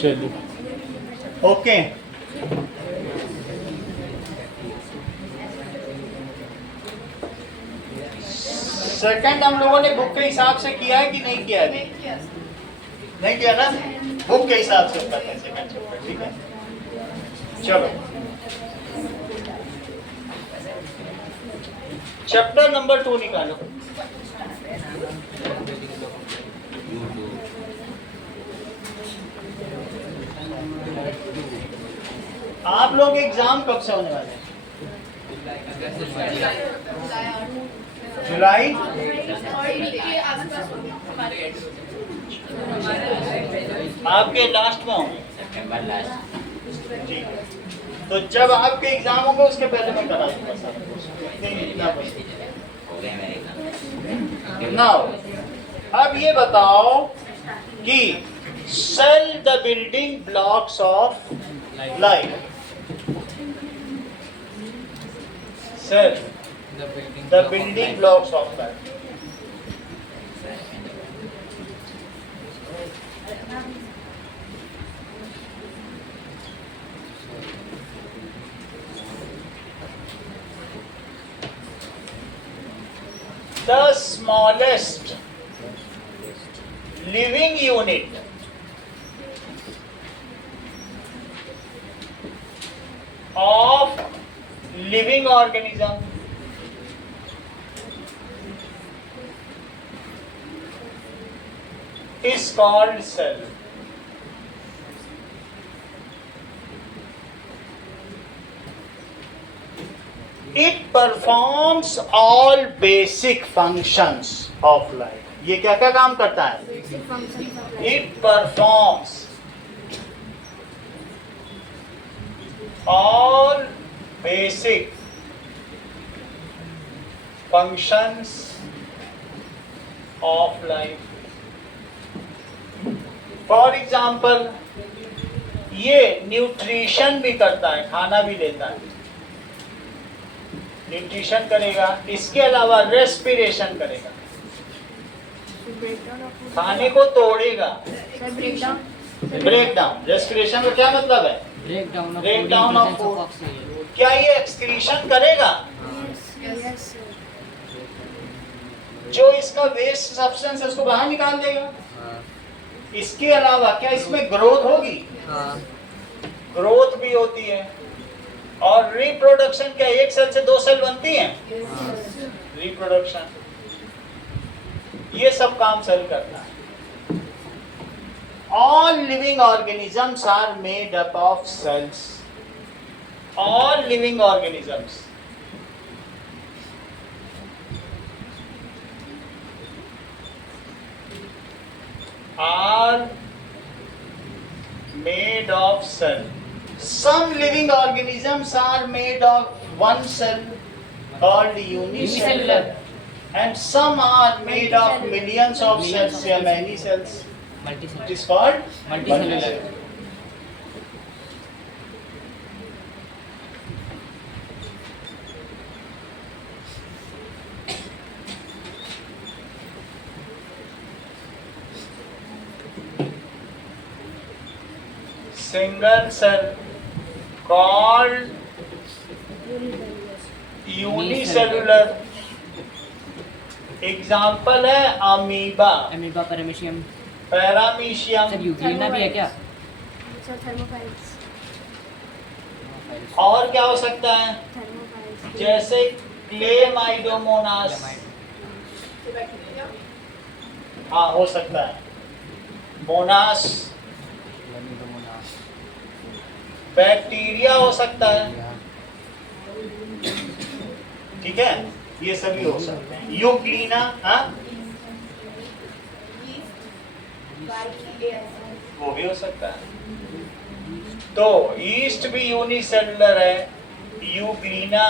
चलिए okay. Second हम लोगों ने बुक के हिसाब से किया है कि नहीं किया है? नहीं किया ना, बुक के हिसाब से करते हैं सेकंड चैप्टर, ठीक है। चलो चैप्टर नंबर 2 निकालो। आप लोग एग्जाम कब से होने वाले हैं? जुलाई आपके लास्ट में होंगे, ठीक है। तो जब आपके एग्जाम होंगे उसके पहले मैं करा दूंगा सब नाउ। अब ये बताओ कि cell the building blocks of life. Cell the building blocks of life. The smallest living unit of living organism is called cell. It performs all basic functions of life. ये क्या क्या काम करता है? It performs all basic functions of life. For example, ये nutrition भी करता है, खाना भी लेता है, न्यूट्रिशन करेगा। इसके अलावा रेस्पिरेशन करेगा, खाने को तोड़ेगा, ब्रेक डाउन। रेस्पिरेशन का क्या मतलब है? Break down of food. क्या ये एक्सक्रीशन करेगा? जो इसका वेस्ट सब्सटेंस है उसको बाहर निकाल देगा। इसके अलावा क्या इसमें ग्रोथ होगी? ग्रोथ भी होती है। और रिप्रोडक्शन, क्या एक सेल से 2 सेल बनती हैं? रिप्रोडक्शन, ये सब काम सेल करता है। All living organisms are made up of cells. All living organisms are made of cell. Some living organisms are made of one cell called unicellular, and some are made of millions of cells or many cells. It is called multicellular. Single cell called unicellular. Example है amoeba, paramecium. Paramecium. Sir euglena भी है क्या? Sir thermophiles. और क्या हो सकता है? जैसे क्लेमाइडोमोनास, हाँ हो सकता है। मोनास बैक्टीरिया हो सकता है, ठीक है, ये सभी हो सकते हैं। यूग्लिना, हाँ वो भी हो सकता है। तो ईस्ट भी यूनिसेलुलर है, यूग्लिना,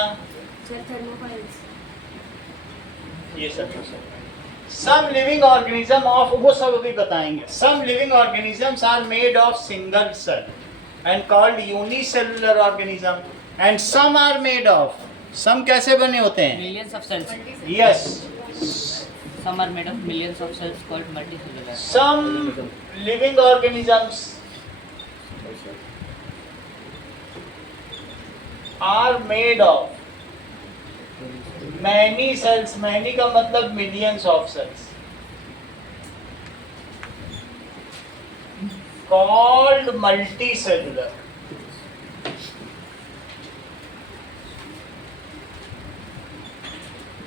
ये सब हो सकता है। सम लिविंग ऑर्गेनिज्म ऑफ, वो सब अभी बताएंगे। Some living organisms are made of single cell and called unicellular organism, and some are made of, some कैसे बने होते हैं? Millions of cells. Yes. Some are made of millions of cells called multicellular. Some living organisms are made of many cells, many का मतलब millions of cells, called multicellular.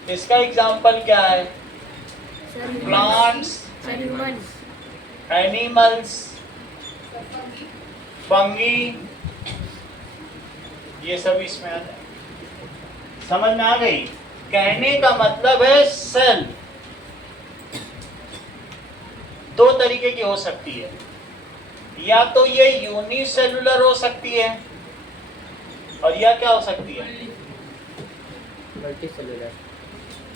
इसका example क्या है? Plants, humans, animals, fungi, ये सब इसमें आता है। समझ में आ गई? कहने का मतलब है सेल दो तरीके की हो सकती है, या तो ये यूनिसेलुलर हो सकती है और या क्या हो सकती है?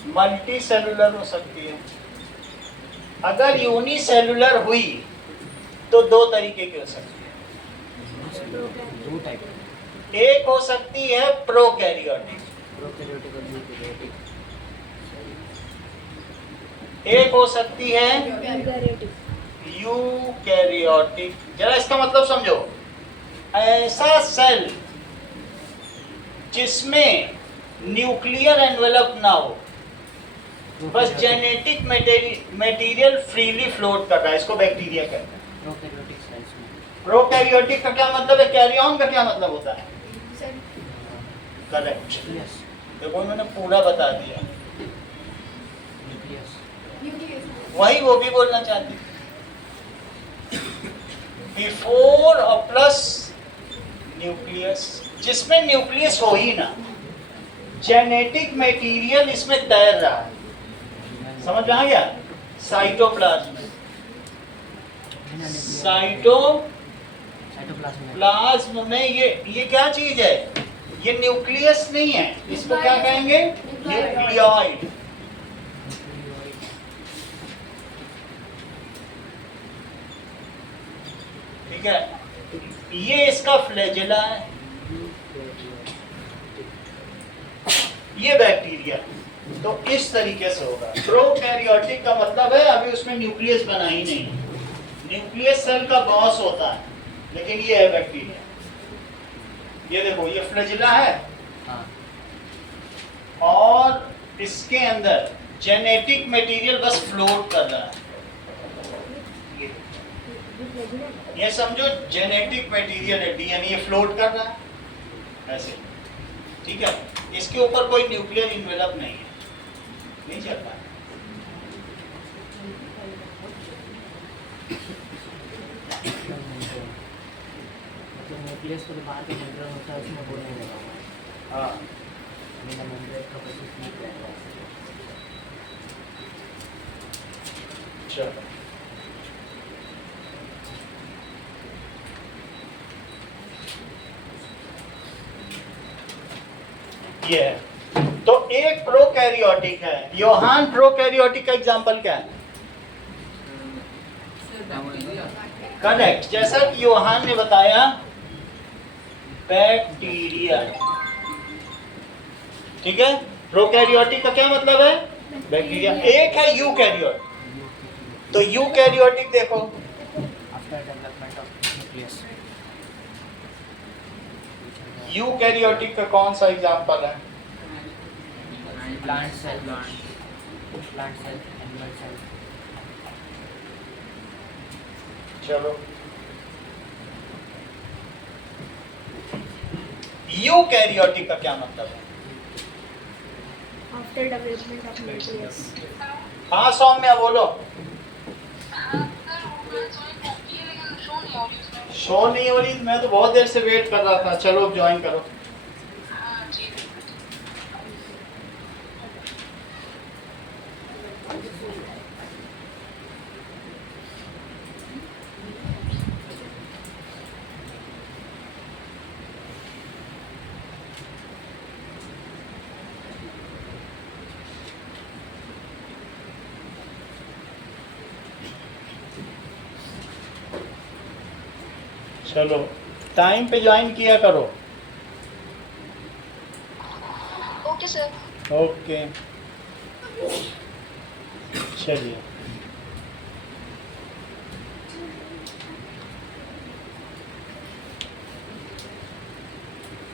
मल्टी सेलुलर हो सकती है। अगर यूनिसेलुलर हुई तो दो तरीके की हो सकती है। दो टाइप, एक हो सकती है प्रोकैरियोटिक, प्रोकैरियोटिक और यूकैरियोटिक। एक हो सकती है यूकैरियोटिक। यूकैरियोटिक। जरा इसका मतलब समझो, ऐसा सेल जिसमें न्यूक्लियर एनवेलप ना हो, बस जेनेटिक मटेरियल फ्रीली फ्लोट कर रहा है, इसको बैक्टीरिया कहते हैं। प्रोकैरियोटिक सेल्स में प्रोकैरियोटिक का क्या मतलब है? कैरी ऑन का क्या मतलब होता है? करेक्ट। न्यूक्लियस, देखो उन्होंने पूरा बता दिया, न्यूक्लियस। वही वो भी बोलना चाहती। बिफोर और प्लस न्यूक्लियस, जिसमें न्यूक्लियस हो ही ना, जेनेटिक मटेरियल इसमें तैर रहा है। समझ में आ गया? साइटोप्लाज्म, साइटोप्लाज्म में ये क्या चीज है? ये न्यूक्लियस नहीं है, इसको क्या कहेंगे? न्यूक्लियोइड। ठीक है, ये इसका फ्लैजेला है, ये बैक्टीरिया। तो इस तरीके से होगा। प्रोकैरियोटिक का मतलब है अभी उसमें न्यूक्लियस बना ही नहीं, न्यूक्लियस सेल का बॉस होता है, लेकिन ये है बैक्टीरिया। ये देखो, ये फ्लैजेला है और इसके अंदर जेनेटिक मटेरियल बस फ्लोट कर रहा है। ये समझो जेनेटिक मटेरियल है, डीएनए, ये फ्लोट कर रहा है ऐसे। ठीक है, इसके ऊपर कोई न्यूक्लियर इन्वेलप नहीं है, नहीं चल रहा है। न्यूक्लियस को जो बाहर का मेम्ब्रेन होता है उसमें बोल नहीं लगा हुआ है। हाँ, बिना मेम्ब्रेन का कुछ नहीं रहेगा। चलो ये है। तो एक प्रोकैरियोटिक है। योहान प्रोकैरियोटिक का एग्जांपल क्या है? करेक्ट, जैसा कि योहान ने बताया, बैक्टीरिया। ठीक है, प्रोकैरियोटिक का क्या मतलब है? बैक्टीरिया। एक है यूकैरियोट, तो यूकैरियोटिक देखो, after development of nucleus. Eukaryotic का कौन सा एग्जांपल है? Plant cell, animal cell. चलो, यूकैरियोटिक का क्या मतलब है? After development of nucleus. हाँ सौम्या बोलो। शो नहीं हो रही, मैं तो बहुत देर से वेट कर रहा था। चलो अब ज्वाइन करो। चलो टाइम पे ज्वाइन किया करो। Okay sir. ओके, चलिए।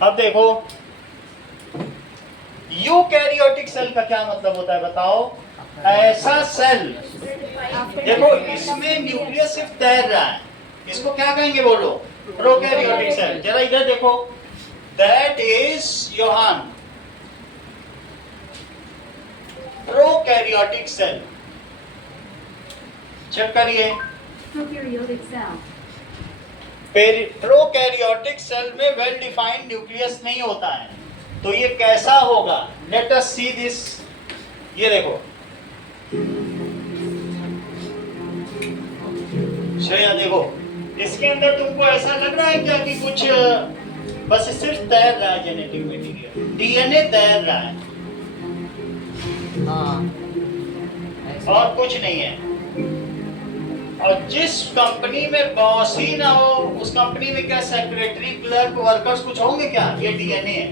अब देखो यूकैरियोटिक सेल का क्या मतलब होता है बताओ? ऐसा सेल, देखो इसमें न्यूक्लियस सिर्फ तैर रहा है, इसको क्या कहेंगे बोलो? Prokaryotic cell. जरा इधर देखो, दैट इज योहान प्रोकैरियोटिक सेल। चेक करिए, Prokaryotic cell. प्रोकैरियोटिक सेल में वेल डिफाइंड न्यूक्लियस नहीं होता है, तो ये कैसा होगा? Let us see this. ये देखो श्रेया, देखो इसके अंदर तुमको ऐसा लग रहा है क्या कि कुछ बस सिर्फ तैर रहा है जेनेटिक मटेरियल, डीएनए तैर रहा है हाँ और कुछ नहीं है। और जिस कंपनी में बॉस ही ना हो, उस कंपनी में क्या सेक्रेटरी, क्लर्क, वर्कर्स कुछ होंगे क्या? ये डीएनए है,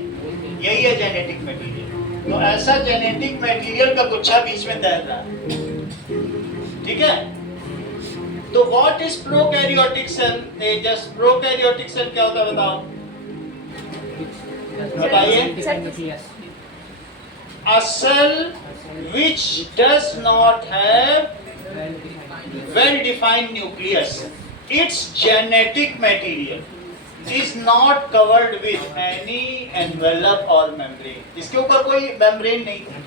यही है जेनेटिक मटेरियल। तो ऐसा जेनेटिक मटेरियल का गुच्छा बीच में तैर रहा है, ठीक है? तो what is prokaryotic cell? Tejas, prokaryotic cell क्या होता है बताओ? बताइए। A cell which does not have well-defined nucleus, its genetic material is not covered with any envelope or membrane. इसके ऊपर कोई membrane नहीं है,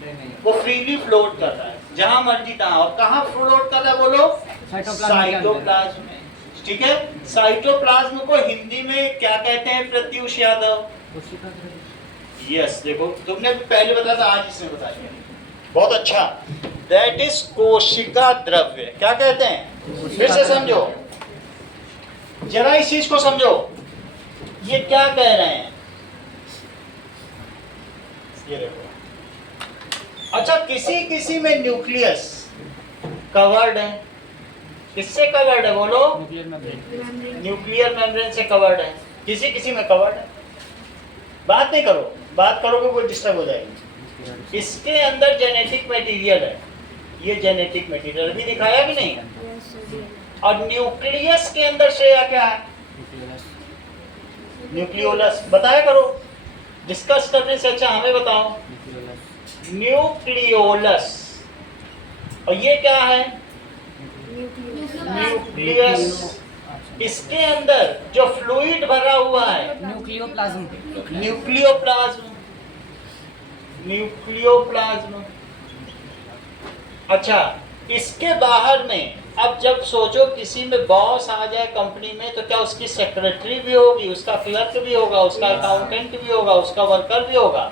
वो freely float कर रहा है जहां मर्जी तहां। और कहाँ float कर रहा है बोलो? साइटोप्लाज्म में, ठीक है? साइटोप्लाज्म को हिंदी में क्या कहते हैं प्रत्युष यादव? यस, देखो तुमने भी पहले बताया था, आज इसने बता दिया, बहुत अच्छा। दैट इज कोशिका द्रव्य। क्या कहते हैं? फिर से समझो, जरा इस चीज को समझो, ये क्या कह रहे हैं? ये देखो, अच्छा किसी किसी में न्यूक्लियस कवर्ड है, किससे कवर्ड है बोलो? न्यूक्लियर मेम्ब्रेन से कवर्ड है, किसी किसी में कवर्ड है। बात नहीं करो, बात करोगे कोई डिस्टर्ब हो जाएगी। इसके अंदर जेनेटिक मटेरियल है, ये जेनेटिक मटेरियल भी दिखाया कि नहीं? और न्यूक्लियस के अंदर से क्या है? न्यूक्लियोलस। बताया करो, डिस्कस करने से अच्छा हमें बताओ। न्यूक्लियोलस। और ये क्या है? न्यूक्लियस। इसके अंदर जो फ्लूइड भरा हुआ है, न्यूक्लियोप्लाज्म। Nucleoplasm, nucleoplasm. अच्छा, इसके बाहर में अब जब सोचो किसी में बॉस आ जाए कंपनी में, तो क्या उसकी सेक्रेटरी भी होगी, उसका क्लर्क भी होगा, उसका अकाउंटेंट भी होगा, उसका वर्कर भी होगा?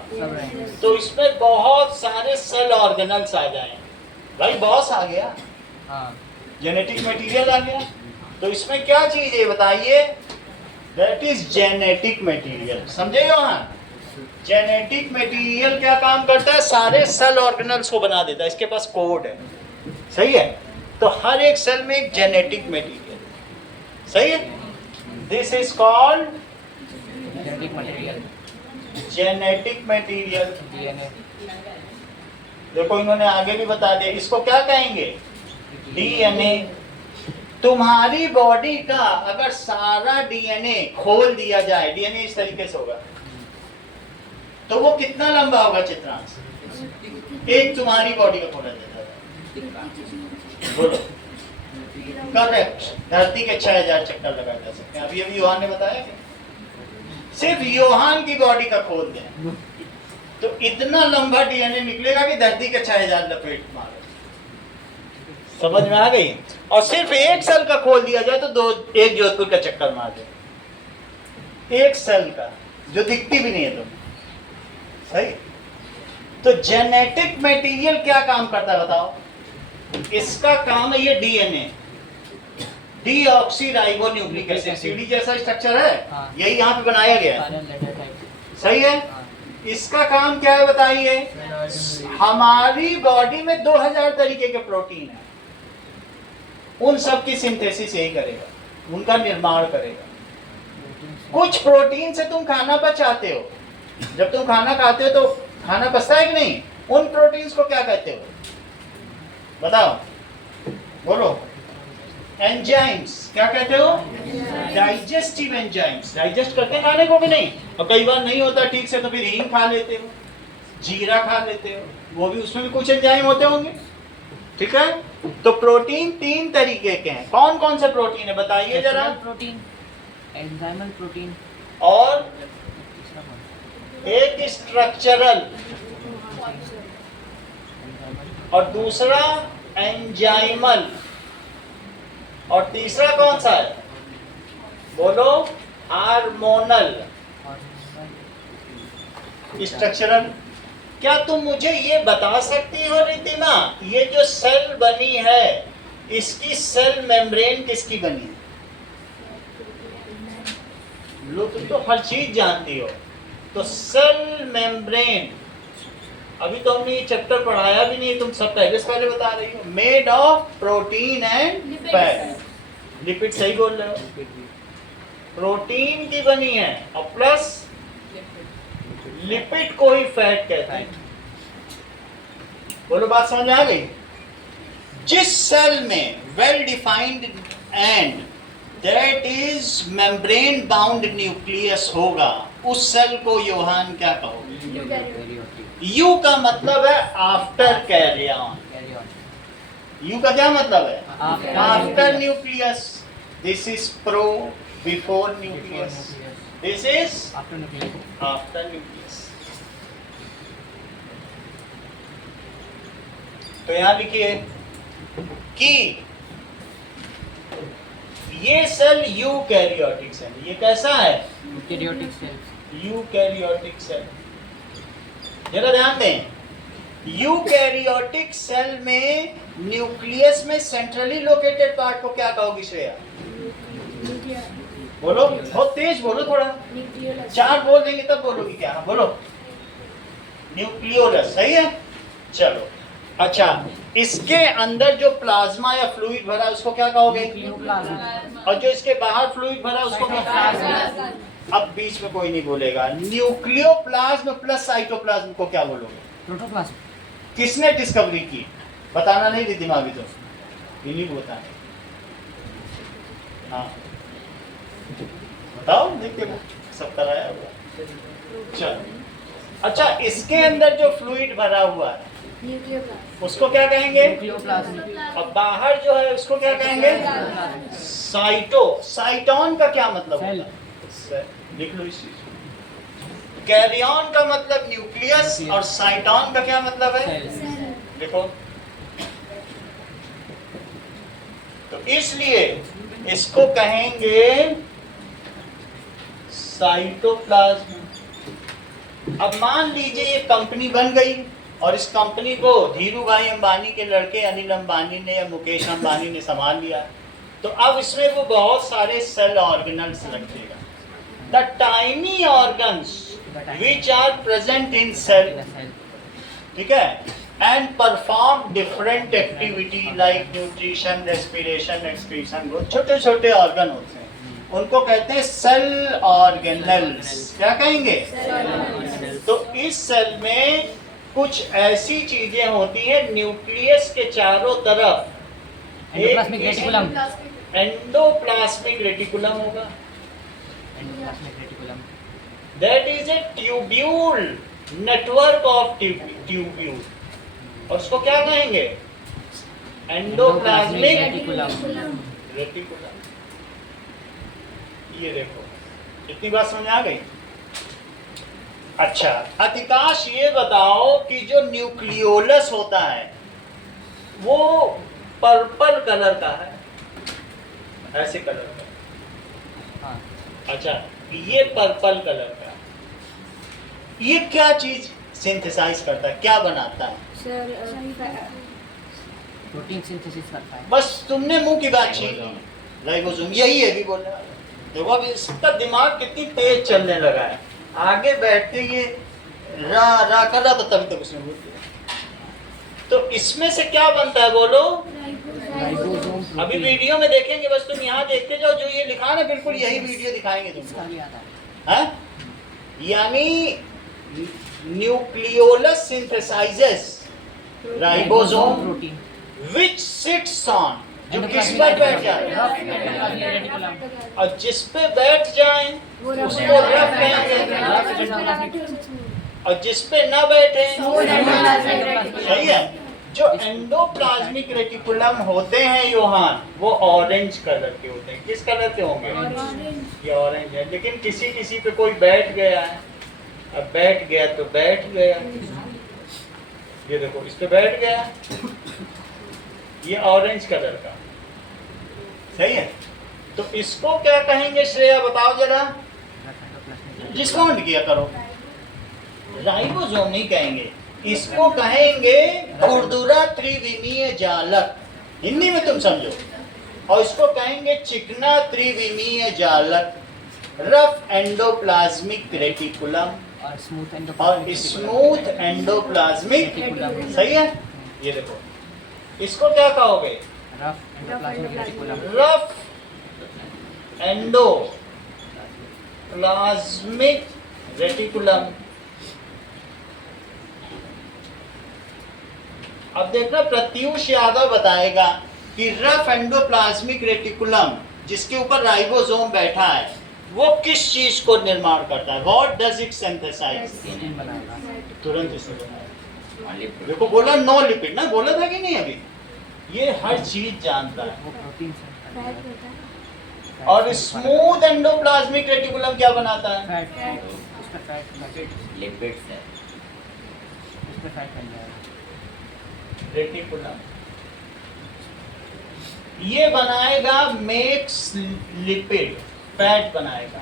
तो इसमें बहुत सारे सेल ऑर्गेनल्स आ जाए। भाई बॉस आ गया, जेनेटिक मटेरियल आ गया, तो इसमें क्या चीज है बताइए? That is genetic material. समझे यहाँ? जेनेटिक मटेरियल क्या काम करता है? सारे सेल ऑर्गेनल्स को बना देता है, इसके पास कोड है, सही है? तो हर एक सेल में एक जेनेटिक मटेरियल, सही है? This is called genetic material, genetic material. DNA. देखो इन्होंने आगे भी बता दिया, इसको क्या कहेंगे? डीएनए। तुम्हारी बॉडी का अगर सारा डीएनए खोल दिया जाए, डीएनए इस तरीके से होगा, तो वो कितना लंबा होगा चित्रांश? एक तुम्हारी बॉडी का खोला जाता है, बोलो। करेक्ट, धरती के 6000 चक्कर लगाए जा सकते हैं। अभी अभी योहान ने बताया कि सिर्फ योहान की बॉडी का खोल दें तो इतना लंबा डीएनए निकलेगा कि धरती के 6000 लपेट मारे। समझ में आ गई? और सिर्फ एक सेल का खोल दिया जाए तो एक जोधपुर का चक्कर मार दे, एक सेल का, जो दिखती भी नहीं है तुम्हें, सही? तो जेनेटिक मटेरियल क्या काम करता है बताओ? इसका काम है ये डीएनए, डीऑक्सीराइबोन्यूक्लिक एसिड, सीडी जैसा स्ट्रक्चर है, यही यहाँ पे बनाया गया है, सही है? इसका काम क्या है बताइए? हमारी बॉडी में 2000 तरीके के प्रोटीन है, उन सब की सिंथेसिस यही करेगा, उनका निर्माण करेगा। कुछ प्रोटीन से तुम खाना पचाते हो, जब तुम खाना खाते हो तो खाना पचता है कि नहीं? उन प्रोटीन्स को क्या कहते हो बताओ, बोलो? एंजाइम्स, क्या कहते हो? Digestive enzymes. डाइजेस्ट करते हैं खाने को भी नहीं, और कई बार नहीं होता ठीक से तो फिर हींग खा लेते हो, जीरा खा लेते हो, वो भी उसमें भी कुछ एंजाइम होते होंगे। ठीक है, तो प्रोटीन 3 तरीके के हैं। कौन कौन से प्रोटीन है बताइए जरा। प्रोटीन, एंजाइमल प्रोटीन और एक स्ट्रक्चरल और दूसरा एंजाइमल, और तीसरा कौन सा है बोलो? हार्मोनल। स्ट्रक्चरल। क्या तुम मुझे ये बता सकती हो रितिमा, ये जो सेल बनी है इसकी सेल मेम्ब्रेन किसकी बनी है? लो तुम तो हर चीज जानती हो। तो सेल मेम्ब्रेन, अभी तो हमने ये चैप्टर पढ़ाया भी नहीं, तुम सब पहले से पहले बता रही हो। Made of protein and fat. Lipid सही बोल रहे हो, प्रोटीन की बनी है और प्लस लिपिड को ही फैट कहते हैं। बोलो बात समझ में आ गई? जिस सेल में well defined and that is membrane bound nucleus होगा, उस सेल को योहान क्या कहोगे? यू का मतलब है आफ्टर कैरियन। यू का क्या मतलब है? After nucleus. This is pro, before nucleus. This is after nucleus. तो यहां लिखिए कि ये सेल यूकैरियोटिक सेल। ये कैसा है? Eukaryotic cell. Eukaryotic cell. जरा ध्यान दें, यूकैरियोटिक सेल में न्यूक्लियस में सेंट्रली लोकेटेड पार्ट को क्या कहोगी श्रेया? बोलो, बहुत तेज बोलो थोड़ा। 4 बोल देंगे तब बोलोगी क्या? बोलो। न्यूक्लियोलस। सही है, चलो। अच्छा, इसके अंदर जो प्लाज्मा या फ्लूइड भरा है उसको क्या कहोगे? और जो इसके बाहर फ्लूइड भरा है उसको क्या? अब बीच में कोई नहीं बोलेगा। न्यूक्लियोप्लाज्म प्लस साइटोप्लाज्म को क्या बोलोगे? प्रोटोप्लाज्म। किसने डिस्कवरी की? बताना नहीं रिद्धिमा, अभी तो इन्हीं को बताना। हाँ बताओ, देखते हो सब कराया हुआ। चलो, अच्छा, इसके अंदर जो फ्लूइड भरा हुआ है उसको क्या कहेंगे? और बाहर जो है उसको क्या कहेंगे? साइटो। साइटोन का क्या मतलब होता है? लिख लो इस चीज। कैरियन का मतलब न्यूक्लियस और साइटोन का क्या मतलब है? देखो, तो इसलिए इसको कहेंगे साइटोप्लाज्म। अब मान लीजिए ये कंपनी बन गई और इस कंपनी को धीरू भाई अंबानी के लड़के अनिल अंबानी ने या मुकेश अंबानी ने संभाल लिया, तो अब इसमें वो बहुत सारे सेल ऑर्गेनल्स रखेगा। The tiny organs which are present in cell, ठीक है, and perform different activity like nutrition, respiration, excretion. वो छोटे छोटे ऑर्गन होते हैं, उनको कहते हैं सेल ऑर्गेनल्स। क्या कहेंगे? तो इस सेल में कुछ ऐसी चीजें होती हैं न्यूक्लियस के चारों तरफ। Endoplasmic reticulum. एंडोप्लाज्मिक रेटिकुलम होगा। That is a tubule, network of tubule. और उसको क्या कहेंगे? Endoplasmic reticulum. ये देखो, इतनी बात समझ आ गई? अच्छा, अतिकाश ये बताओ कि जो न्यूक्लियोलस होता है वो पर्पल कलर का है, ऐसे कलर का। हाँ। अच्छा, ये पर्पल कलर का, ये क्या चीज सिंथेसाइज करता है, क्या बनाता है? प्रोटीन सिंथेसिस करता है। बस तुमने मुंह की बात छीन ली। राइबोसोम, यही है भी बोलने वाला। देखो अब इसका दिमाग कितनी तेज चलने लगा है। आगे बैठते ये रा कर रहा था तभी तक उसने बोल दिया। तो इसमें से क्या बनता है बोलो? राइबोसोम। अभी वीडियो में देखेंगे, बस तुम यहाँ देखते जाओ, जो ये लिखा ना बिल्कुल यही वीडियो दिखाएंगे तुमको। हैं? यानी nucleolus synthesises ribosome protein which sits on जो किस पर बैठ जाए, और जिस पे बैठ जाए उसको रफ कहेंगे, और जिस पे न बैठे, सही है। जो एंडोप्लाज्मिक रेटिकुलम होते हैं योहान, वो ऑरेंज कलर के होते हैं। किस कलर के होंगे? ये ऑरेंज है। लेकिन किसी किसी पे कोई बैठ गया है, अब बैठ गया तो बैठ गया, ये देखो इस पे बैठ गया, ये ऑरेंज कलर का, सही है। तो इसको क्या कहेंगे श्रेया, बताओ जरा, रिस्पॉन्ड किया करो। राइबोसोम नहीं कहेंगे, इसको कहेंगे खुरदुरा त्रिविमीय जालक, हिंदी में तुम समझो। और इसको कहेंगे चिकना त्रिविमीय जालक, रफ एंडोप्लाज्मिक रेटिकुलम और स्मूथ एंडोप्लाज्मिक, सही है। ये देखो इसको क्या कहोगे? Rough endoplasmic reticulum. अब देखना प्रत्यूष यादव बताएगा कि रफ एंडोप्लाज्मिक रेटिकुलम जिसके ऊपर राइबोसोम बैठा है वो किस चीज को निर्माण करता है? What does it synthesise? तुरंत इसे बनाया। देखो बोला नो लिपिड ना, बोला था कि नहीं अभी? ये हर चीज जानता है। और स्मूथ एंडोप्लाज्मिक रेटिकुलम क्या बनाता है? रेटिकुलम ये बनाएगा मेक्स लिपिड, फैट बनाएगा।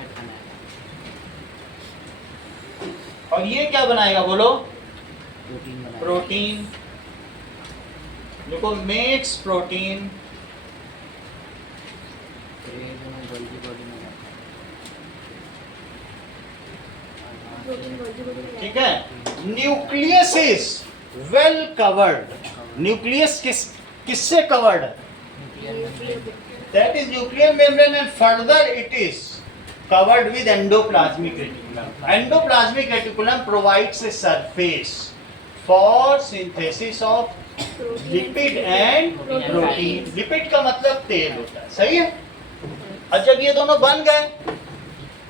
और ये क्या बनाएगा बोलो? प्रोटीन। देखो मेक्स प्रोटीन, ठीक है। Nucleus is well covered. Nucleus किससे कवर्ड है? That is nuclear membrane and further it is covered with endoplasmic reticulum. Endoplasmic reticulum provides a surface for synthesis of lipid and protein. Lipid का मतलब तेल होता है, सही है। और जब ये दोनों बन गए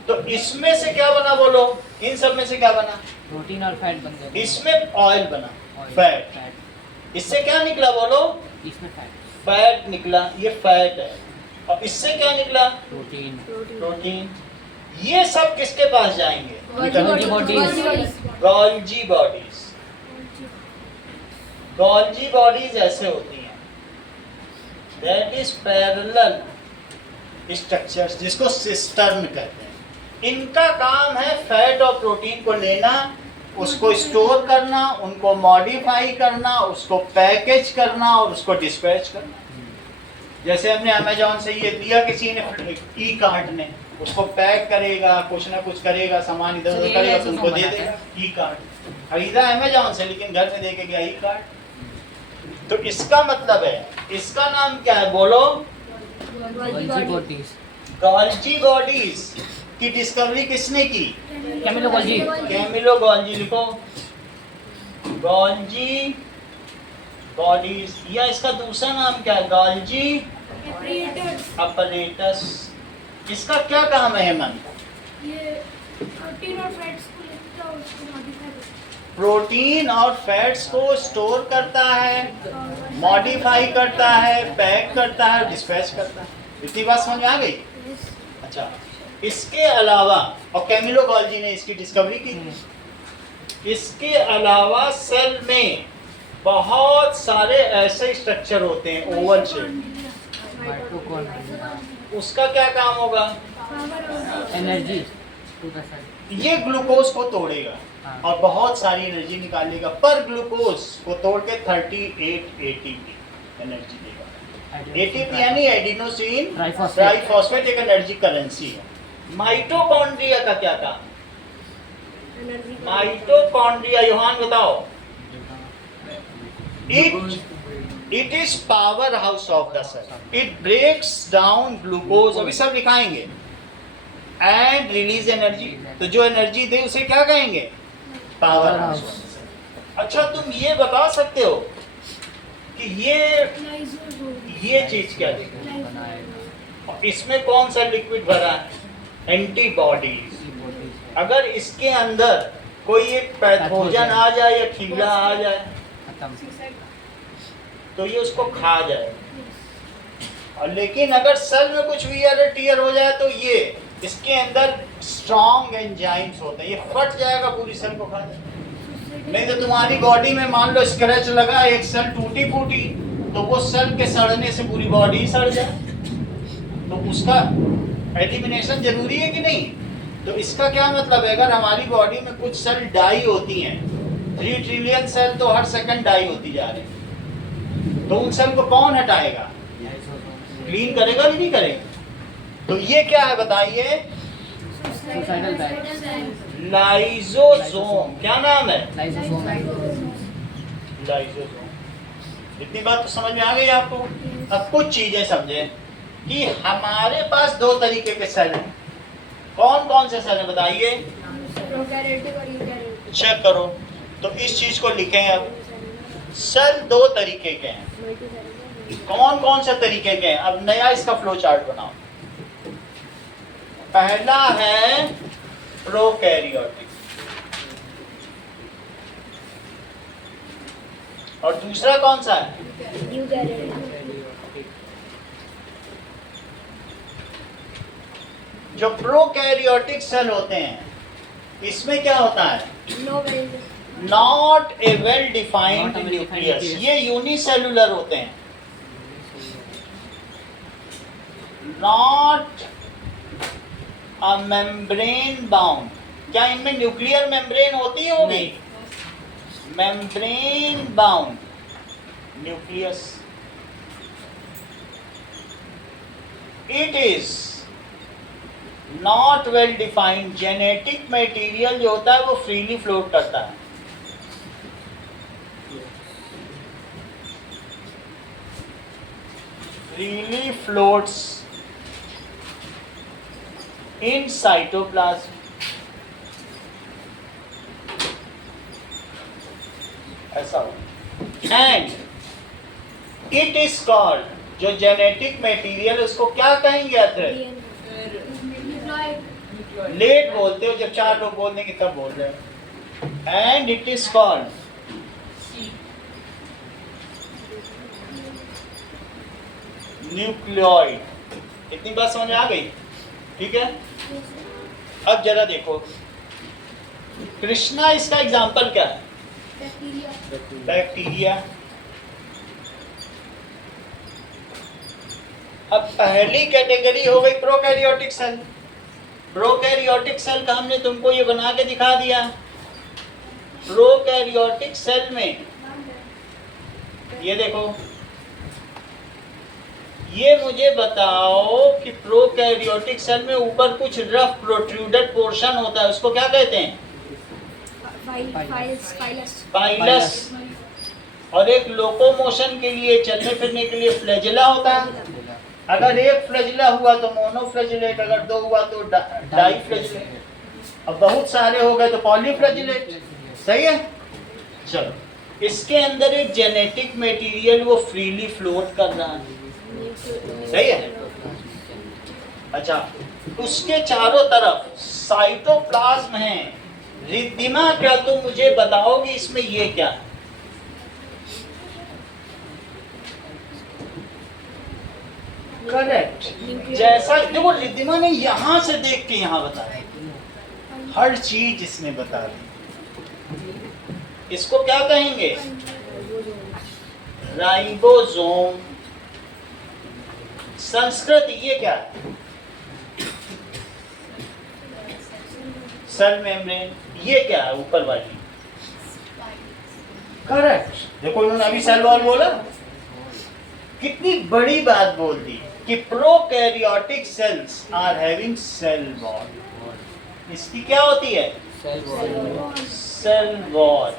तो इसमें से क्या बना बोलो? इन सब में से क्या बना? प्रोटीन और फैट बन गए। इसमें ऑयल बना, फैट। इससे क्या निकला बोलो? इसमें फैट निकला, ये फैट है। और इससे क्या निकला? प्रोटीन। ये सब किसके पास जाएंगे? Golgi bodies. Golgi bodies. Golgi bodies ऐसे होती हैं, दैट इज पैरेलल स्ट्रक्चर्स, जिसको सिस्टर्न कहते हैं। इनका काम है फैट और प्रोटीन को लेना, उसको स्टोर करना, उनको मॉडिफाई करना, उसको पैकेज करना और उसको डिस्पैच करना। जैसे हमने अमेजोन से ये दिया किसी ने, ई कार्ड ने, उसको पैक करेगा, कुछ ना कुछ करेगा, सामान इधर उधर करेगा, तुमको दे देगा। ई कार्ड खरीदा अमेजोन से, लेकिन घर में देके गया ई कार्ड। तो इसका मतलब है, इसका नाम क्या है बोलो? गोल्जी बॉडीज की डिस्कवरी किसने की? Camillo Golgi. Camillo Golgi. लिखो गोल्जी बॉडीज, या इसका दूसरा नाम क्या है? Golgi apparatus. इसका क्या काम है हेमंत? ये प्रोटीन और फैट्स को लेता है, उसको मॉडिफाई करता प्रोटीन और फैट्स को स्टोर करता है, मॉडिफाई करता है, पैक करता है, डिस्पैच करता है। इतनी बात समझ में आ गई? अच्छा, इसके अलावा, और कैमिलो गोल्जी ने इसकी डिस्कवरी की, इसके अलावा सेल में बहुत सारे ऐसे स्ट्रक्चर होते हैं ओवल शेप। उसका क्या काम होगा? एनर्जी। ये ग्लूकोज को तोड़ेगा और बहुत सारी एनर्जी निकालेगा। पर ग्लूकोज को तोड़ के 38 एटीपी एनर्जी देगा। एटीपी यानी एडिनोसिन ट्राइफॉस्फेट, एक एनर्जी करेंसी है। माइटोकॉन्ड्रिया का क्या काम? माइटोकॉन्ड्रिया योहान बताओ। It is powerhouse of the cell. It breaks down glucose, अभी सब लिखाएंगे, and release energy. तो जो एनर्जी दे उसे क्या कहेंगे? Power house. अच्छा तुम ये बता सकते हो कि ये चीज क्या है, और इसमें कौन सा लिक्विड भरा है, एंटीबॉडीज। अगर इसके अंदर कोई एक पैथोजन आ जाए या कीड़ा आ जाए तो ये उसको खा जाए, और लेकिन अगर सेल में कुछ वियर टीयर हो जाए तो ये इसके अंदर स्ट्रॉन्ग एंजाइम्स होते हैं, ये फट जाएगा, पूरी सेल को खा जाएगा। नहीं तो तुम्हारी बॉडी में मान लो स्क्रैच लगा, एक सेल टूटी फूटी, तो वो सेल के सड़ने से पूरी बॉडी ही सड़ जाए, तो उसका एलिमिनेशन जरूरी है कि नहीं। तो इसका क्या मतलब है, अगर हमारी बॉडी में कुछ सेल डाई होती हैं, 3 ट्रिलियन सेल तो हर सेकंड डाई होती जा रही है, तो उन सेल को कौन हटाएगा, क्लीन करेगा कि नहीं करेगा। तो ये क्या है बताइए, लाइसोसोम। क्या नाम है, लाइसोसोम। इतनी बात तो समझ में आ गई आपको। अब कुछ चीजें समझे कि हमारे पास 2 तरीके के सेल हैं। कौन कौन से सेल हैं बताइए, चेक करो। तो इस चीज को लिखें, अब सेल 2 तरीके के हैं। कौन कौन से तरीके के हैं, अब नया इसका फ्लो चार्ट बनाओ। पहला है प्रोकैरियोटिक, और दूसरा कौन सा है, जो प्रोकैरियोटिक सेल होते हैं इसमें क्या होता है, not a well defined nucleus, ये यूनिसेलुलर होते हैं, नॉट अ मेम्ब्रेन बाउंड। क्या इनमें न्यूक्लियर मेम्ब्रेन होती होगी, membrane bound nucleus. It is not well defined, genetic material जो होता है वो फ्रीली फ्लोट करता है। Freely floats in cytoplasm. ऐसा हो, एंड इट इज कॉल्ड, जो जेनेटिक मटेरियल उसको क्या कहेंगे अत्र, लेट बोलते हो, जब 4 लोग बोल देंगे तब बोल रहे हो। And it is called nucleoid. इतनी बात समझ में आ गई, ठीक है। अब जरा देखो, कृष्णा इसका एग्जाम्पल क्या है, बैक्टीरिया। अब पहली कैटेगरी हो गई प्रोकैरियोटिक सेल। प्रोकैरियोटिक सेल का हमने तुमको ये बना के दिखा दिया। प्रोकैरियोटिक सेल में ये देखो, ये मुझे बताओ कि प्रोकैरियोटिक सेल में ऊपर कुछ रफ प्रोट्रूडेड पोर्शन होता है, उसको क्या कहते हैं, पाइलस। और एक लोकोमोशन के लिए, चलने फिरने के लिए फ्लैजिला होता है। अगर एक फ्लैजिला हुआ तो मोनोफ्लैजिलेट, अगर 2 हुआ तो डाईफ्लैजिलेट, अब बहुत सारे हो गए तो पॉलीफ्लैजिलेट। सही है। चलो, इसके अंदर एक जेनेटिक मटेरियल वो फ्रीली फ्लोट कर रहा है, सही है। अच्छा, उसके चारों तरफ साइटोप्लाज्म है। रिद्धिमा, क्या तुम मुझे बताओगी इसमें ये क्या है? करेक्ट। जैसा देखो, रिद्धिमा ने यहां से देख के यहां बताया, हर चीज इसने बता दी। इसको क्या कहेंगे, राइबोसोम। संस्कृत ये क्या है, सेल मेम्ब्रेन। ये क्या है ऊपर वाली, करेक्ट। देखो उन्होंने अभी सेल वॉल बोला, कितनी बड़ी बात बोल दी कि prokaryotic cells are having cell wall. इसकी क्या होती है, सेल वॉल।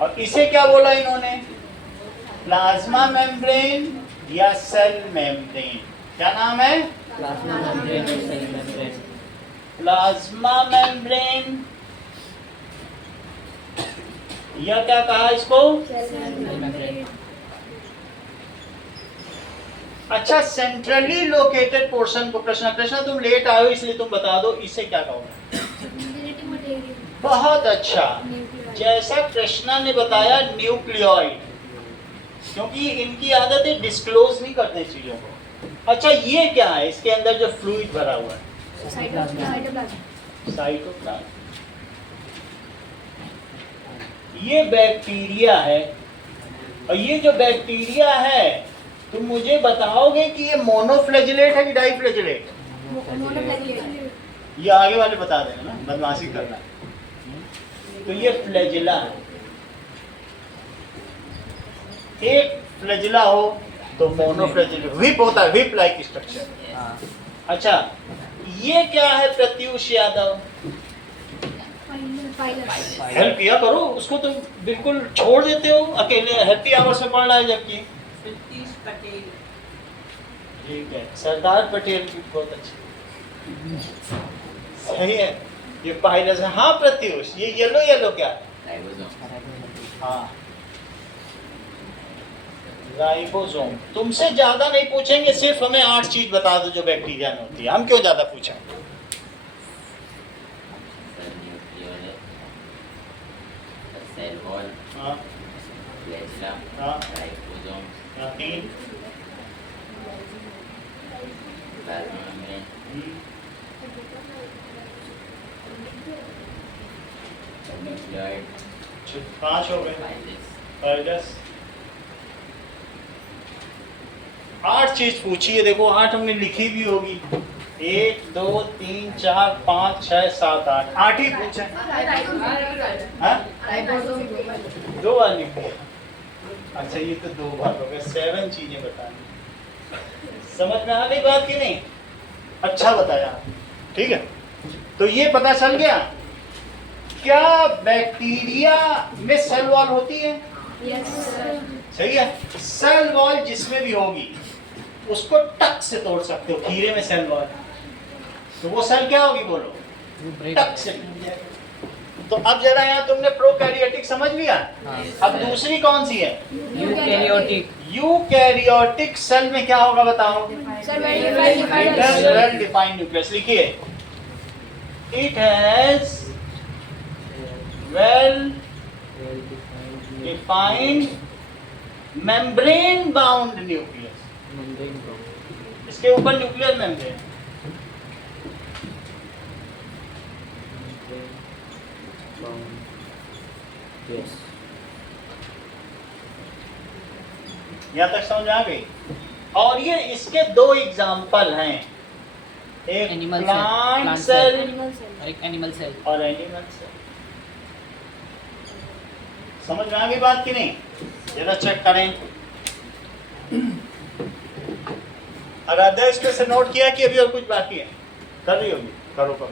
और इसे क्या बोला इन्होंने, प्लाज्मा मेम्ब्रेन या सेल मेम्ब्रेन। क्या नाम है, प्लाज्मा मेम्ब्रेन, या क्या कहा इसको, अच्छा, सेंट्रली लोकेटेड पोर्शन को कृष्णा तुम लेट आए हो इसलिए तुम बता दो इसे क्या कहोगे? जेनेटिक मटेरियल, बहुत अच्छा, न्यूक्लियर। जैसा कृष्णा ने बताया न्यूक्लियोइड, क्योंकि इनकी आदत है डिस्क्लोज नहीं करते चीजों को। अच्छा ये क्या है इसके अंदर जो फ्लूइड भरा हुआ है? साइटोप्लाज्म। साइटोप्लाज्म। ये बैक्टीरिया है, और ये जो बैक्टीरिया है तुम मुझे बताओगे कि ये मोनोफ्लैजिलेट है कि डाइफ्लैजिलेट? मोनोफ्लैजिलेट। ये आगे वाले बता देना ना, बदमाशी करना है। तो ये फ्लैजिला है, एक फ्लैजिला हो तो मोनोफ्लैजिलेट, व्हिप होता है, व्हिप लाइक स्ट्रक्चर। अच्छा ये क्या है प्रत्युष यादव? हेल्प किया करो उसको, तुम बिल्कुल छोड़ देते हो अकेले, हैप्पी आवर्स में पढ़ रहा है जबकि। सतीश पटेल। ठीक है, सरदार पटेल भी बहुत अच्छी, सही है। ये पाइलस है। हाँ प्रत्युष, ये येलो येलो क्या है? हाँ राइबोसोम। तुमसे ज्यादा नहीं पूछेंगे, सिर्फ हमें 8 चीज बता दो जो बैक्टीरिया में होती है, हम क्यों ज्यादा पूछेंगे? सेल वॉल, हाँ फ्लैजिला, हाँ राइबोसोम, हाँ, 3 प्लाज्मा मेम्ब्रेन, न्यूक्लियोइड, 5 हो गए। फाइलस, पाइलस 8 चीज पूछी है, देखो 8 हमने लिखी भी होगी। 1 2 3 4 5 6 7 8, 8 ही पूछे। हाँ? 2 बार लिख दिया। अच्छा ये तो 2 बार हो गए, 7 चीजें बतानी। समझ में आ गई बात की नहीं? अच्छा बताया, ठीक है। तो ये पता चल गया, क्या बैक्टीरिया में सेल वॉल होती है? सही है। सेल वॉल जिसमें भी होगी उसको टक से तोड़ सकते हो। खीरे में सेल वॉल, तो वो सेल क्या होगी बोलो? टक से टूट जाएगी। तो अब जरा यहाँ तुमने प्रोकैरियोटिक समझ लिया। अब दूसरी कौन सी है? यूकैरियोटिक। यूकैरियोटिक सेल में क्या होगा बताओ? Well defined nucleus. लिखिए, it has well defined membrane bound nucleus. इसके ऊपर न्यूक्लियर मेम्ब्रेन। यहाँ तक समझ आ गई? और ये इसके 2 एग्जाम्पल हैं, एक Animal cell, plant plant cell और एक एनिमल सेल। और एनिमल सेल। समझ में आ गई बात की नहीं? जरा चेक करें। आराध्या इसमें से नोट किया कि अभी और कुछ बाकी है? कर रही होगी, करो करो।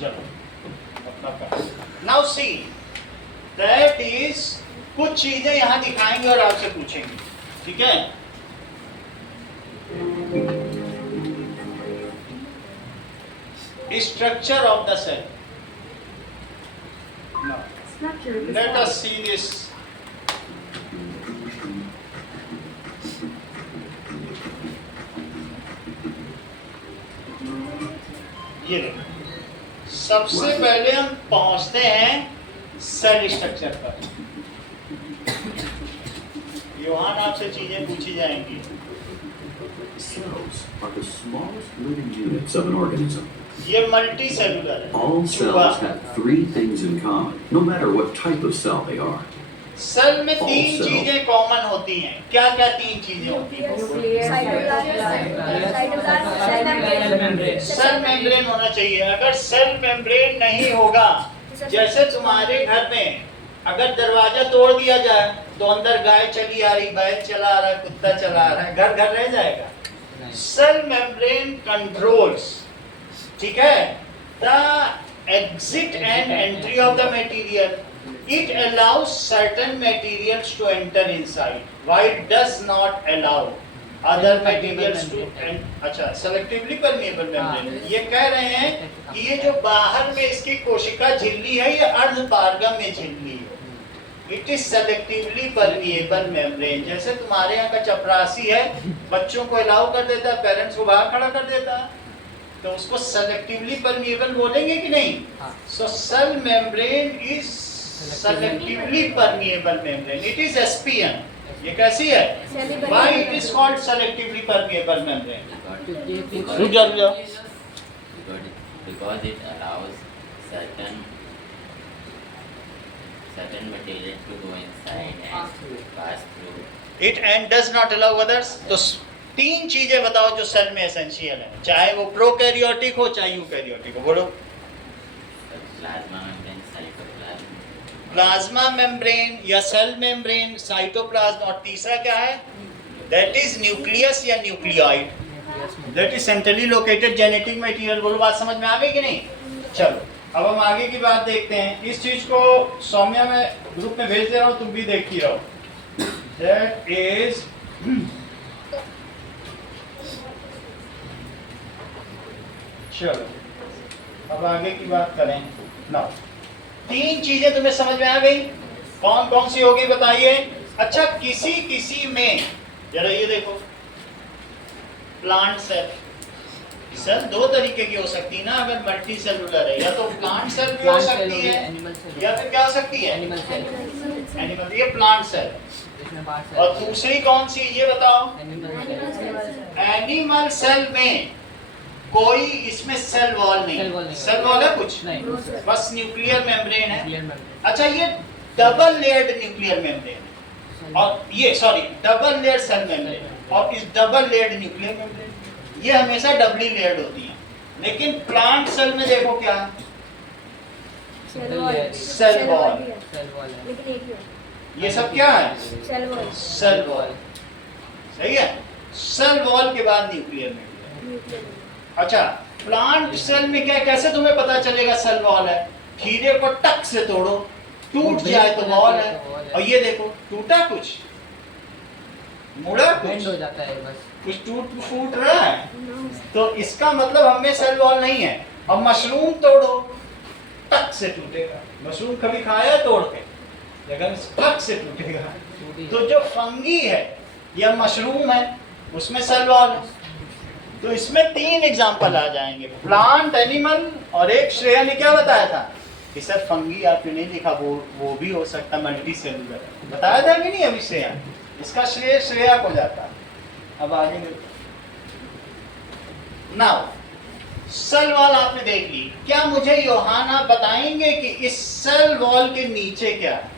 चलो अपना कर। नाउ सी दैट इज, कुछ चीजें यहाँ दिखाएंगे और आपसे पूछेंगे, ठीक है? Structure of the cell. Structure of the Let cell. us see this. ये देखो, सबसे पहले हम पहुंचते हैं सेल स्ट्रक्चर पर। योहान आपसे चीजें पूछी जाएंगी। Cells are the smallest living units of an organism. ये मल्टी सेलुलर है। All चूहा। cells have 3 things in common, no matter what type of cell they are. Cell में 3 Also- चीजें कॉमन होती हैं। क्या क्या 3 चीजें होती हैं? सेल मेम्ब्रेन होना चाहिए। अगर सेल मेम्ब्रेन नहीं होगा, जैसे तुम्हारे घर में अगर दरवाजा तोड़ दिया जाए तो अंदर गाय चली आ रही, बैल चला आ रहा है, कुत्ता चला आ रहा है, घर घर रह जाएगा। सेल मेम्ब्रेन कंट्रोल्स, ठीक है, the exit and entry of the material. It allows certain materials to enter inside, while it does not allow other materials to अच्छा selectively permeable membrane. ये कह रहे हैं कि ये जो बाहर में इसकी कोशिका झिल्ली है, ये अर्ध पारगम्य झिल्ली है, it is selectively permeable membrane. जैसे तुम्हारे यहाँ का चपरासी है, बच्चों को अलाउ कर देता है, पेरेंट्स को बाहर खड़ा कर देता है, तो उसको सेलेक्टिवली परमिएबल बोलेंगे कि नहीं? हाँ। So cell membrane is selectively permeable membrane, it is SPM। ये कैसी है? Why it is called selectively permeable membrane? रुक जाओ। Because it allows certain material to go inside and pass through. It and does not allow others. तो तीन चीजें बताओ जो सेल में एसेंशियल है, चाहे वो प्रोकैरियोटिक हो चाहे यूकैरियोटिक हो, बोलो। Plasma membrane, cytoplasm. Plasma membrane या सेल मेम्ब्रेन, साइटोप्लाज्म, और तीसरा क्या है? दैट इज न्यूक्लियस या nucleoid, that is centrally located genetic material. बोलो, बात समझ में आ गई कि नहीं? चलो अब हम आगे की बात देखते हैं। इस चीज को सौम्या में ग्रुप में भेज दे रहा हूँ, तुम भी देखती रहो। दैट इज चलो अब आगे की बात करें ना। तीन चीजें तुम्हें समझ में आ गई? कौन कौन सी होगी बताइए? अच्छा, किसी किसी में जरा ये देखो, प्लांट सेल दो तरीके की हो सकती है ना, अगर मल्टी सेलुलर है, या तो प्लांट सेल भी हो Plant cell सकती हो गई, है animal cell या फिर क्या हो सकती है? एनिमल सेल, एनिमल, ये प्लांट सेल। इसमें पार्ट और दूसरी कौन सी ये बताओ? एनिमल सेल, एनिमल सेल में कोई इसमें सेल वॉल Cell wall नहीं, नहीं सेल वॉल है कुछ नहीं, बस न्यूक्लियर मेम्ब्रेन है। Clear membrane. अच्छा, ये डबल लेयर्ड न्यूक्लियर मेम्ब्रेन है, और ये sorry double layer cell membrane, और इस डबल लेयर्ड न्यूक्लियर मेम्ब्रेन ये हमेशा डबली लेयर्ड होती है। लेकिन प्लांट सेल में देखो क्या है? Cell wall. सेल वॉल है, लेकिन एक ही है। ये सब क्या है? Cell wall. Cell wall. सही है। सेल वॉल के बाद न्यूक्लियर मेम्ब्रेन। अच्छा, प्लांट सेल में क्या, कैसे तुम्हें पता चलेगा सेल वॉल है? खीरे को टक से तोड़ो, टूट जाए तो वॉल है। और ये देखो, टूटा कुछ, मुड़ा बेंड हो कुछ, जाता है बस। कुछ टूट फूट रहा है, तो इसका मतलब हमें सेल वॉल नहीं है। अब मशरूम तोड़ो, टक से टूटेगा। मशरूम कभी खाया है तोड़ के? लेकिन टक से टूटेगा। तो जो फंगी है या मशरूम है, उसमें सेल वॉल है। तो इसमें तीन एग्जांपल आ जाएंगे, प्लांट, एनिमल, और एक श्रेया ने क्या बताया था कि सर फंगी आपने नहीं लिखा, वो भी हो सकता मल्टी सेलुलर, बताया था कि नहीं अभी श्रेया? इसका श्रेय श्रेया को जाता है। अब आगे नाउ सेल वॉल आपने देख ली। क्या मुझे योहाना बताएंगे कि इस सेल वॉल के नीचे क्या है?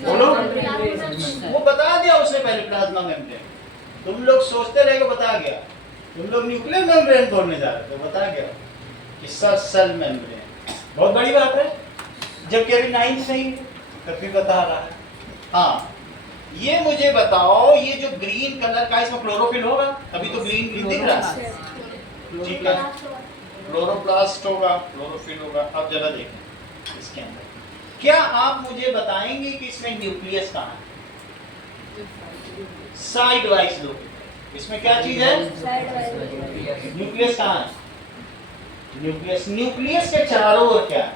बोलो। वो बता दिया उसने पहले, प्लाज्मा मेम्ब्रेन। तुम लोग सोचते रहे बता गया, तुम लोग न्यूक्लियर मेम्ब्रेन खोलने जा रहे थे, बता गया कि सर सेल मेम्ब्रेन। बहुत बड़ी बात है, जबकि अभी 9th नहीं तब भी बता रहा है। हाँ, ये मुझे बताओ, ये जो ग्रीन कलर का इसमें क्लोरोफिल होगा, तभी तो ग्रीन ग्रीन दिख रहा है। ठीक है, क्लोरोप्लास्ट होगा, क्लोरोफिल होगा। अब जरा देखें इसके अंदर, क्या आप मुझे बताएंगे कि इसमें न्यूक्लियस कहाँ है? साइड वाइज लो, इसमें क्या चीज है? न्यूक्लियस कहाँ है? न्यूक्लियस के चारों ओर क्या है?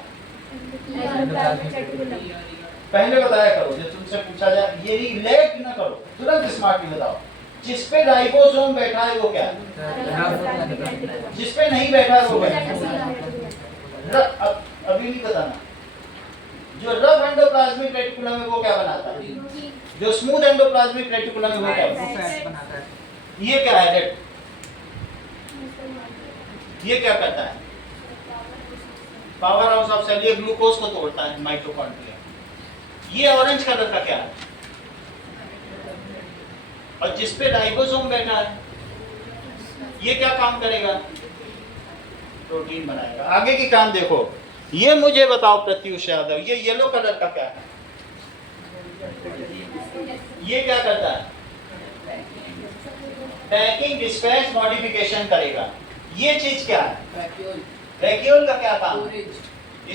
पहले बताया करो, जब तुमसे पूछा जाए, ये लेट न करो, तुरंत स्मार्टली बताओ। जिस पे राइबोसोम बैठा है वो क्या है? जिस पे नहीं बैठा है वो क्या है? अभी नहीं बताना। जो रफ एंडोप्लाज्मिक रेटिकुलम है वो क्या बनाता है? जो स्मूथ एंडोप्लाज्मिक रेटिकुलम है वो क्या है? ये क्या है? ये क्या करता है? पावर हाउस ऑफ सेल, ये ग्लूकोज को तोड़ता है, माइटोकॉन्ड्रिया। ये ऑरेंज कलर का क्या है? और जिस पे राइबोसोम बैठा है, ये क्या काम करेगा? प्रोटीन बनाएगा। आगे की काम देखो, ये मुझे बताओ प्रत्युष यादव, ये येलो कलर का क्या है? ये क्या करता है? पैकिंग, डिस्पैच, मॉडिफिकेशन करेगा। ये चीज क्या है? वैक्यूल का क्या काम?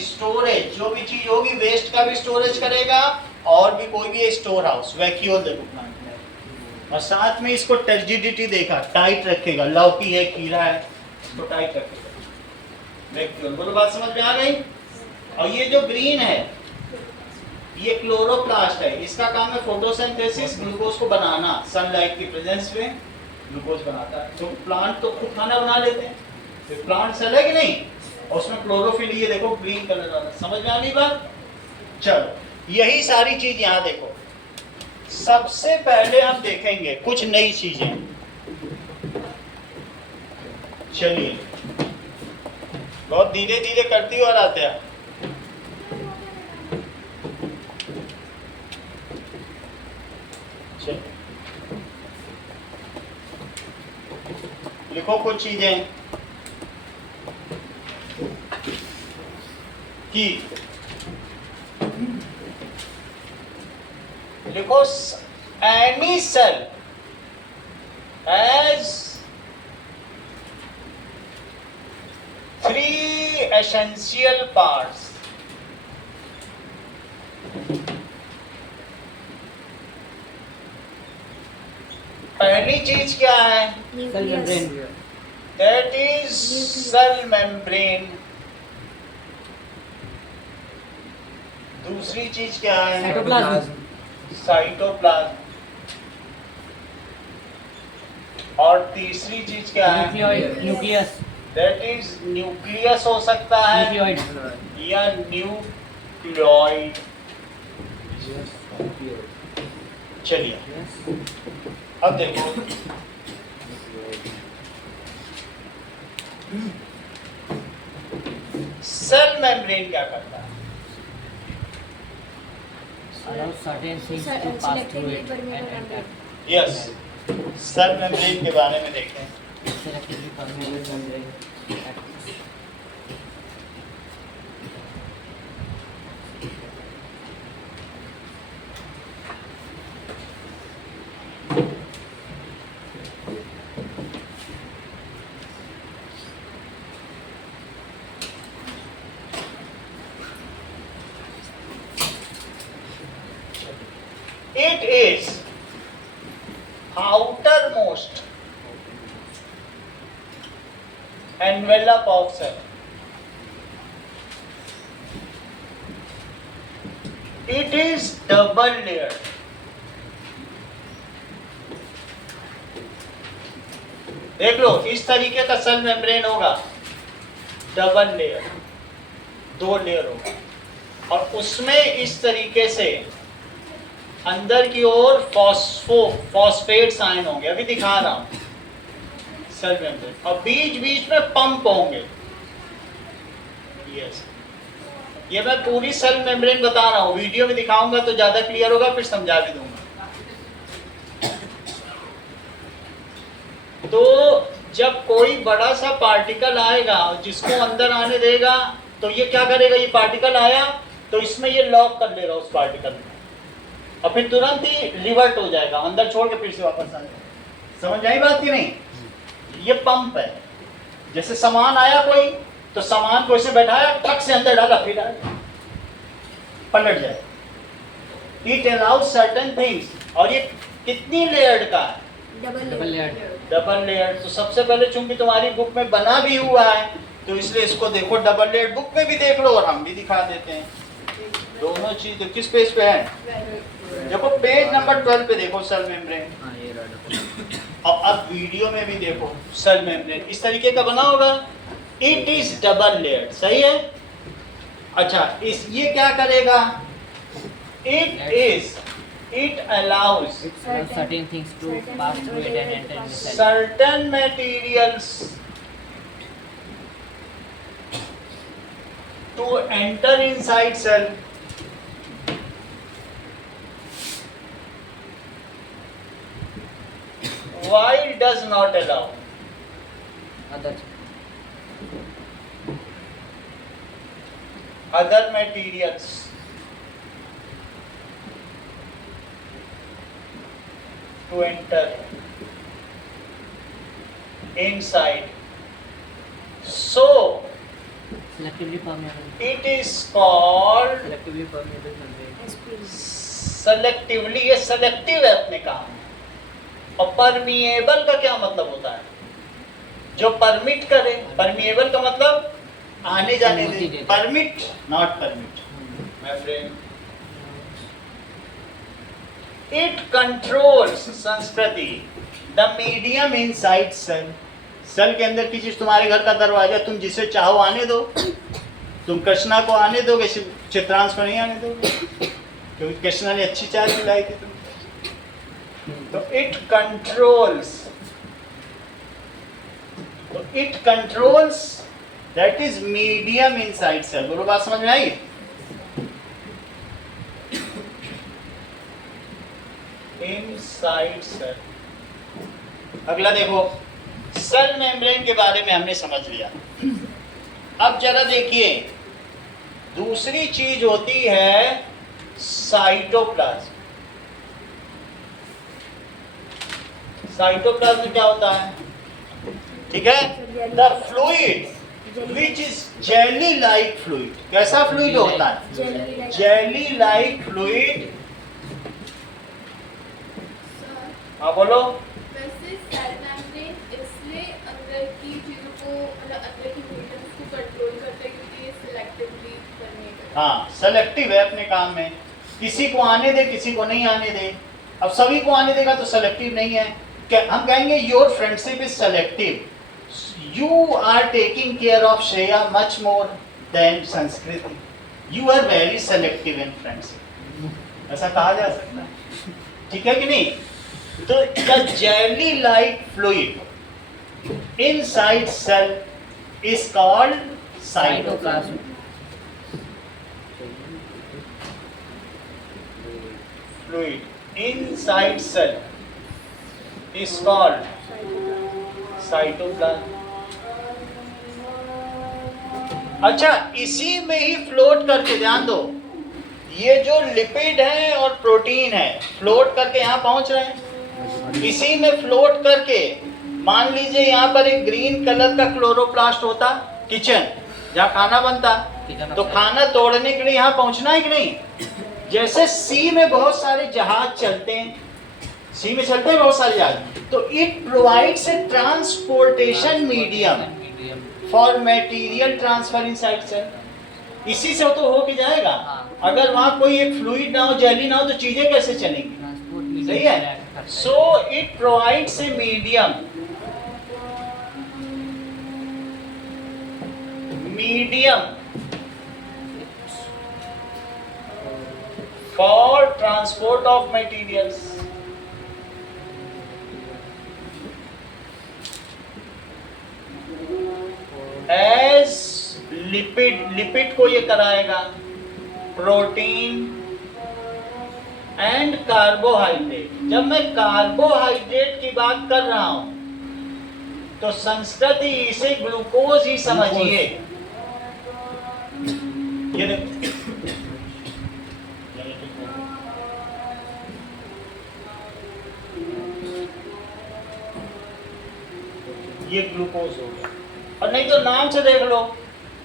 स्टोरेज। जो भी चीज होगी वेस्ट का भी स्टोरेज करेगा, और भी कोई भी स्टोर हाउस, वैक्यूल देखो प्लांट में। और साथ में इसको टर्जिडिटी देखा, टाइट रखेगा। लौकी है, खीरा है, इसको टाइट रखेगा, वैक्यूल। बोलो, बात समझ में आ गई? और ये जो ग्रीन है, ये क्लोरोप्लास्ट है, इसका काम है फोटोसिंथेसिस, ग्लूकोज को बनाना, सनलाइट की प्रेजेंस में ग्लूकोज बनाता है। तो प्लांट तो खुद खाना बना लेते हैं, तो प्लांट सेल है कि नहीं, और उसमें क्लोरोफिल, ये देखो ग्रीन कलर वाला, समझ में आ गई बात? चलो यही सारी चीज यहाँ देखो। सबसे पहले हम देखेंगे कुछ नई चीजें। चलिए बहुत धीरे धीरे करती हो और आते हैं। लिखो कुछ चीजें कि लिखो any cell has 3 essential parts. पहली चीज क्या है? Cell membrane. That is cell membrane. दूसरी चीज क्या है? साइटोप्लाज्म। साइटोप्लाज्म। और तीसरी चीज क्या है? न्यूक्लियस। That is न्यूक्लियस हो सकता है न्यूक्लियोइड। या न्यूक्लियोइड। चलिए अब देखो, सेल मेम्ब्रेन क्या करता है? Allow certain things to pass through it and enter. Yes, cell membrane के बारे में देखते हैं। Selectively permeable membrane. It is outermost envelope of cell. It is double layered. देख लो, इस तरीके का सेल मेम्ब्रेन होगा, डबल लेयर, 2 लेयर होगा, और उसमें इस तरीके से अंदर की ओर फॉस्फेट्स आयन होंगे, अभी दिखा रहा हूं सेल मेम्ब्रेन, और बीच बीच में पंप होंगे। यस, ये मैं पूरी सेल मेम्ब्रेन बता रहा हूं, वीडियो में दिखाऊंगा तो ज्यादा क्लियर होगा, फिर समझा भी दूंगा। तो जब कोई बड़ा सा पार्टिकल आएगा जिसको अंदर आने देगा, तो ये क्या करेगा, ये पार्टिकल आया तो इसमें ये लॉक कर लेगा उस पार्टिकल में, और फिर तुरंत ही रिवर्ट हो जाएगा, अंदर छोड़ के फिर से वापस आ जाएगा। समझ आई बात की नहीं? ये पंप है, जैसे सामान आया कोई, तो सामान को इसे बैठाया, ट्रक से अंदर डाला, फिर आया, पलट जाए। It allows certain things. और ये कितनी लेयर्ड का है? Double layer. Double layer. तो सबसे पहले चूंकि तुम्हारी बुक में बना भी हुआ है, तो इसलिए इसको देखो, डबल लेयर बुक में भी देख लो और हम भी दिखा देते हैं। दोनों चीज तो किस पेज पे है? देखो पेज नंबर 12 पे देखो सेल मेम्ब्रेन, और अब वीडियो में भी देखो सेल मेम्ब्रेन इस तरीके का बना होगा। इट इज डबल लेयर, सही है? अच्छा, इस ये क्या करेगा? It allows certain things to pass through it and enter in the cell. certain materials to enter inside cell. While does not allow other materials to enter inside. So Selectively permeable. it is called Selectively permeable membrane. selectively, ये selective है अपने काम में। और permeable का क्या मतलब होता है? जो परमिट करे। परमिएबल का मतलब आने जाने दे, permit not permit, my friend. It controls Sanskriti the medium inside cell. Cell के अंदर की चीज, तुम्हारे घर का दरवाजा, तुम जिसे चाहो आने दो। तुम कृष्णा को आने दोगे, चित्रांश को नहीं आने दोगे, क्योंकि कृष्णा ने अच्छी चाय पिलाई थी तुमको। तो it controls that is medium inside cell. बोलो, बात समझ में आई? Inside cell. अगला देखो, सेल मेम्ब्रेन के बारे में हमने समझ लिया। अब जरा देखिए, दूसरी चीज होती है साइटोप्लाज्म। साइटोप्लाज्म में क्या होता है? ठीक है, the fluid which is jelly like fluid. कैसा फ्लूइड होता है? Jelly like fluid. हाँ बोलो। वैसे सेल मेम्ब्रेन इसलिए अंदर की चीजों को, मतलब अंदर की न्यूट्रिएंट्स को कंट्रोल करता है क्योंकि ये सिलेक्टिवली करने का। हाँ, सेलेक्टिव है अपने काम में। किसी को आने दे, किसी को नहीं आने दे। अब सभी को आने देगा तो सेलेक्टिव नहीं है। हम कहेंगे your friendship is selective. You are taking care of Shreya much more than Sanskriti. You are very selective in friendship, ऐसा कहा जा सकता है। ठीक है कि नहीं? तो the jelly like fluid inside cell is called cytoplasm. Fluid inside cell is called cytoplasm. अच्छा, इसी में ही फ्लोट करके, ध्यान दो, ये जो लिपिड है और प्रोटीन है फ्लोट करके यहाँ पहुंच रहे हैं। इसी में फ्लोट करके, मान लीजिए यहाँ पर एक ग्रीन कलर का क्लोरोप्लास्ट होता, किचन जहाँ खाना बनता, तो खाना तोड़ने के लिए यहाँ पहुंचना है कि नहीं? जैसे सी में बहुत सारे जहाज चलते हैं, सी में चलते हैं बहुत सारे जहाज, तो it provides a transportation medium for material transfer inside cell. इसी से तो हो के जाएगा। अगर वहाँ कोई एक फ्लूइड ना हो, जेली ना हो, तो चीजें कैसे चलेंगी? सही है। So it provides a medium for transport of materials. As lipid को ये कराएगा, प्रोटीन एंड कार्बोहाइड्रेट। जब मैं कार्बोहाइड्रेट की बात कर रहा हूं तो संस्कृति इसे ग्लूकोज ही समझिए। ये देखो, ये ग्लूकोज हो गया। और नहीं तो नाम से देख लो,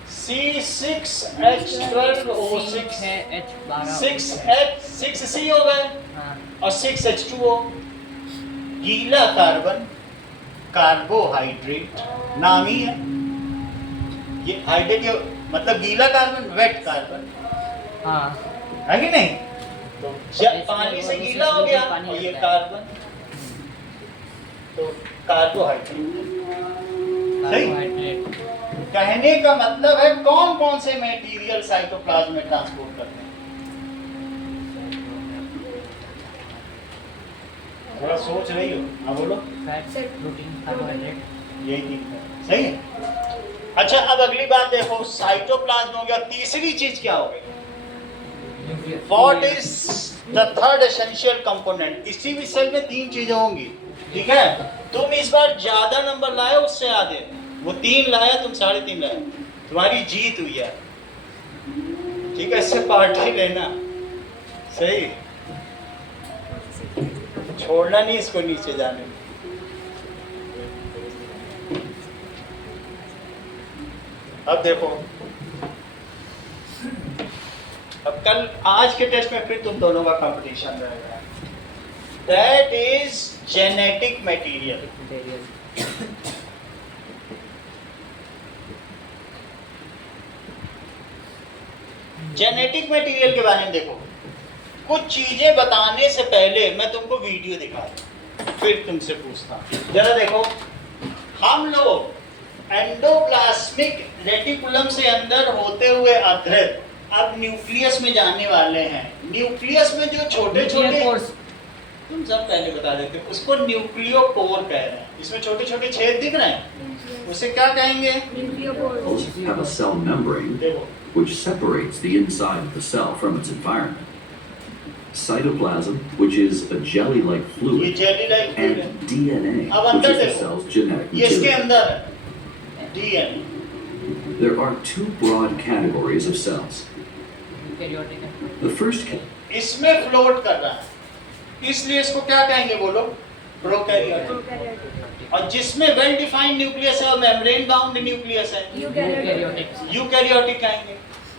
C6H12O6 है,6C हो गए और 6H2O। गीला कार्बन, कार्बोहाइड्रेट नाम ही है। ये हाइड्रेट मतलब गीला कार्बन, वेट कार्बन, है कि नहीं? तो जब पानी से गीला हो गया और ये कार्बन, तो कार्बोहाइड्रेट। कहने का मतलब है कौन कौन से मटेरियल साइटोप्लाज्म में ट्रांसपोर्ट करते हैं। थोड़ा सोच रही हो? हाँ बोलो। फैट, प्रोटीन, कार्बोहाइड्रेट, यही तीन है। सही है। अच्छा, अब अगली बात देखो, साइटोप्लाज्म हो गया। तीसरी चीज क्या हो गई? What is the third essential component? किसी भी सेल में तीन चीजें होंगी, ठीक है? तुम इस बार ज्यादा नंबर लाए उससे आधे, वो 3 लाया, तुम 3.5 लाए, तुम्हारी जीत हुई है। ठीक है, इससे पार्टी लेना। सही, छोड़ना नहीं इसको नीचे जाने। अब देखो, अब कल आज के टेस्ट में फिर तुम दोनों का कंपटीशन रहेगा। That is genetic material. Genetic material के बारे में देखो, कुछ चीजें बताने से पहले मैं तुमको वीडियो दिखा दूं, फिर तुमसे पूछता हूं। जरा देखो, हम लोग एंडोप्लाज्मिक रेटिकुलम से अंदर होते हुए अधृत अब न्यूक्लियस में जाने वाले हैं। न्यूक्लियस में जो छोटे छोटे, तुम सब पहले बता देते, उसको न्यूक्लियोपोर कह रहे हैं। इसमें छोटे छोटे छेद दिख रहे हैं, उसे क्या कहेंगे? Cells have a cell membrane देखो, which separates the inside of the cell from its environment. Cytoplasm, which is a jelly-like ये fluid, जेली लाइक फ्लूइड है। and DNA, अब which अंदर is the देखो, cell's genetic ये इसके material. अंदर है DNA. There are two broad categories of cells. Eukaryotic है। The first इसमें फ्लोट कर रहा है, इसलिए इसको क्या कहेंगे बोलो? प्रोकैरियोटिक। और जिसमें वेल डिफाइंड न्यूक्लियस है और मेम्ब्रेन बाउंड न्यूक्लियस है, यूकैरियोटिक। यूकैरियोटिक कहेंगे।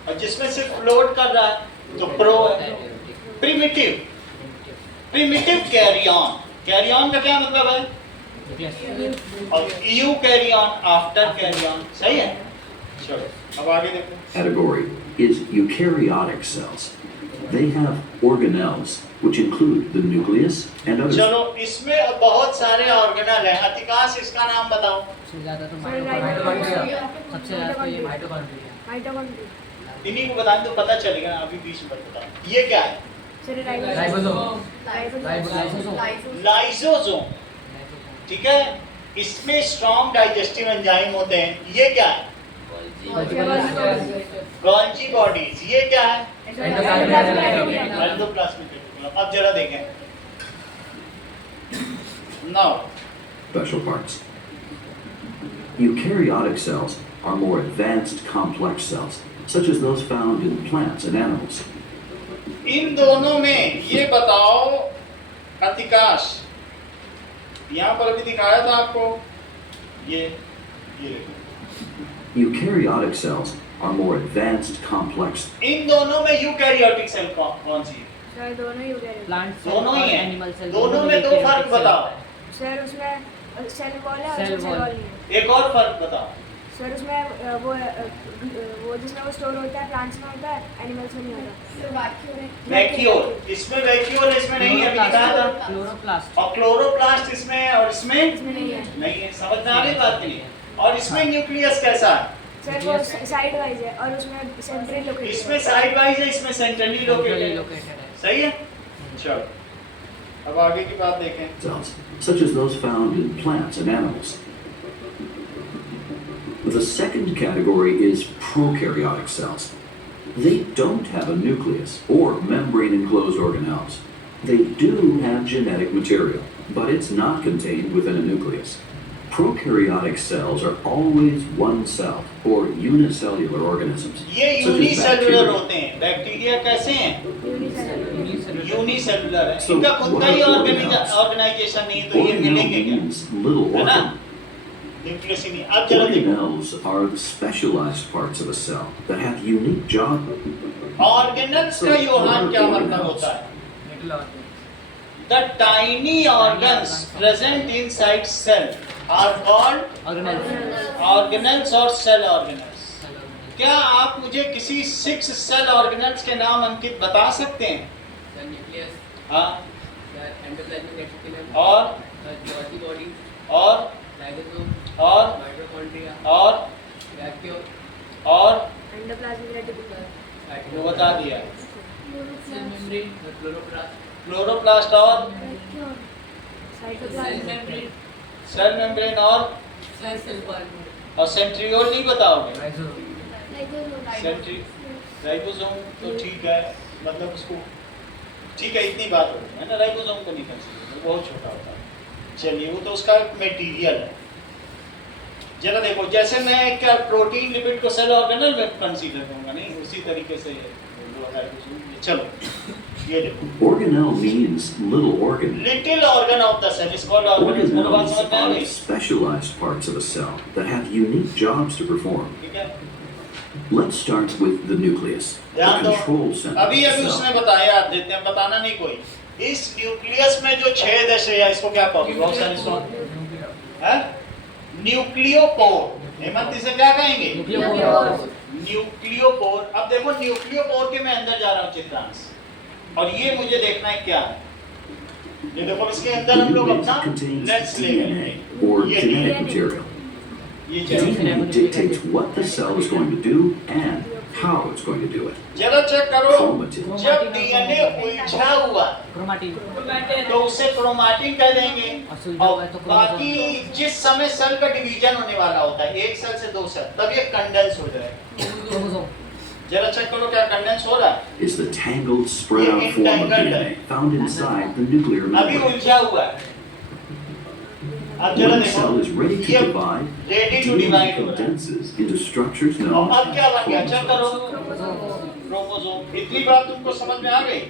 और जिसमें सिर्फ फ्लोट कर रहा है तो प्रो है। प्रिमिटिव, प्रिमिटिव कैरियन, कैरियन का क्या मतलब है? और यू कैरियन, आफ्टर कैरियन, सही है? चलो अब आगे देखो। category is eukaryotic cells. They have organelles, which include the nucleus and others. चलो इसमें बहुत सारे ऑर्गेनल हैं। अतिकाश इसका नाम बताओ। सबसे ज्यादा तो माइटोकॉन्ड्रिया, सबसे ज्यादा तो ये माइटोकॉन्ड्रिया। इन्हीं को बताएं तो पता चलेगा, अभी बीच में बताओ। ये क्या है? राइबोसोम। लाइसोसोम, ठीक है। इसमें स्ट्रॉन्ग डाइजेस्टिव एंजाइम होते हैं। ये क्या है? Golgi bodies. ये क्या है? Endoplasmic reticulum. अब जरा देखें, now Special parts. Eukaryotic cells are more advanced complex cells, such as those found in plants and animals. इन दोनों में ये बताओ अतिकाश, यहाँ पर अभी दिखाया था आपको, ये देखो। Eukaryotic cells are more advanced complex. इन दोनों में यूकैरियोटिक सेल कौन सी है? प्लांट दोनों ही हैं। Animal cell. दोनों में दो फर्क बताओ। सर उसमें सेल वॉल है और सेल सेल वॉल। वॉल नहीं है। एक और फर्क बताओ। सर उसमें वो जिसमें वो स्टोर होता है प्लांट्स में होता है, एनिमल्स में नहीं होता। वैक्यूल, इसमें वैक्यूल, इसमें नहीं है, अभी दिखाया था। क्लोरोप्लास्ट। और क्लोरोप्लास्ट इसमें है और इसमें इसमें नहीं है। नहीं है। समझ में आ रही बात नहीं? और इसमें न्यूक्लियस कैसा है? सर वो साइड वाइज है और उसमें सेंट्रली लोकेटेड। इसमें साइड वाइज है, इसमें सेंट्रली लोकेटेड है। सही है? चलो अब आगे की बात देखें। Cells, such as those found in plants and animals. The second category is prokaryotic cells. They don't have a nucleus or membrane-enclosed organelles. They do have genetic material, but it's not contained within a nucleus. Prokaryotic cells are always one cell or unicellular organisms. ये such as unicellular bacteria. होते हैं। Bacteria कैसे हैं? Unicellular. Unicellular है। So, इनका खुद what का ही are organelles? Organisation नहीं है, तो ये Organelle मिलेंगे क्या? means little है ना? organ. न्यूक्लियस ही नहीं। अब जरा देखो, Organelles are the specialized parts of a cell that have unique job. Organelles का योहान क्या मतलब होता है? The tiny organs present inside cell are called organelles or cell organelles. क्या आप मुझे किसी 6 सेल ऑर्गेनल्स के नाम अंकित बता सकते हैं? हाँ, और और एंडोप्लाज्मिक रेटिकुलम। वो बता दिया। क्लोरोप्लास्ट और साइटोप्लाज्म। सेल मेम्ब्रेन और सेंट्रियोल नहीं बताओगे? राइबोसोम तो ठीक है, मतलब उसको ठीक है, इतनी बात होगी है ना। राइबोसोम को नहीं कंसीडर, वो बहुत छोटा होता है। चलिए, वो तो उसका मटेरियल है। जरा देखो, जैसे मैं क्या प्रोटीन लिपिड को सेल ऑर्गेनल में कंसीडर करूंगा, नहीं उसी तरीके से राइबोसोम। चलो ये देखो, Organelle means little organ. Little organ of the cell is called organelle. मेरे बात समझ में आ Organelles रही? are specialized parts of a cell that have unique jobs to perform. ठीक है, Let's start with the nucleus, the ध्यान दो। control center अभी of the उसने cell. बताया, आप देते हैं, बताना नहीं कोई। इस न्यूक्लियस में जो छेद है श्रेया, इसको क्या कहोगे? बहुत सारे इसको है न्यूक्लियोपोर। हेमंत इसे क्या कहेंगे? न्यूक्लियोपोर। अब देखो, न्यूक्लियोपोर के मैं अंदर जा रहा हूँ चित्रांश। और ये मुझे देखना है क्या है। ये देखो इसके अंदर The हम लोग nucleus अपना contains लेंस ले DNA लेंगे। or ये genetic material. ये DNA dictates what the cell is going to do and how it's going to do it. जरा चेक करो, Chromatin. जब डीएनए उलझा हुआ क्रोमेटिन तो उसे क्रोमैटिन कह देंगे, और सुलझा हुआ और है तो बाकी जिस समय सेल का डिवीजन होने वाला होता है एक सेल से दो सेल, तब ये कंडेंस हो जाएगा। क्रोमोसोम जरा चेक करो क्या कंडेंस हो रहा है। Is the tangled, spread out form of DNA found inside the nuclear अभी membrane. उलझा हुआ है। अब जरा When the cell is देखो, ready to ये divide, ready to DNA divide हो रहा है। condenses into structures और known अब क्या बन गया, as चेक करो, chromosomes. क्रोमोसोम। इतनी बात तुमको समझ में आ गई।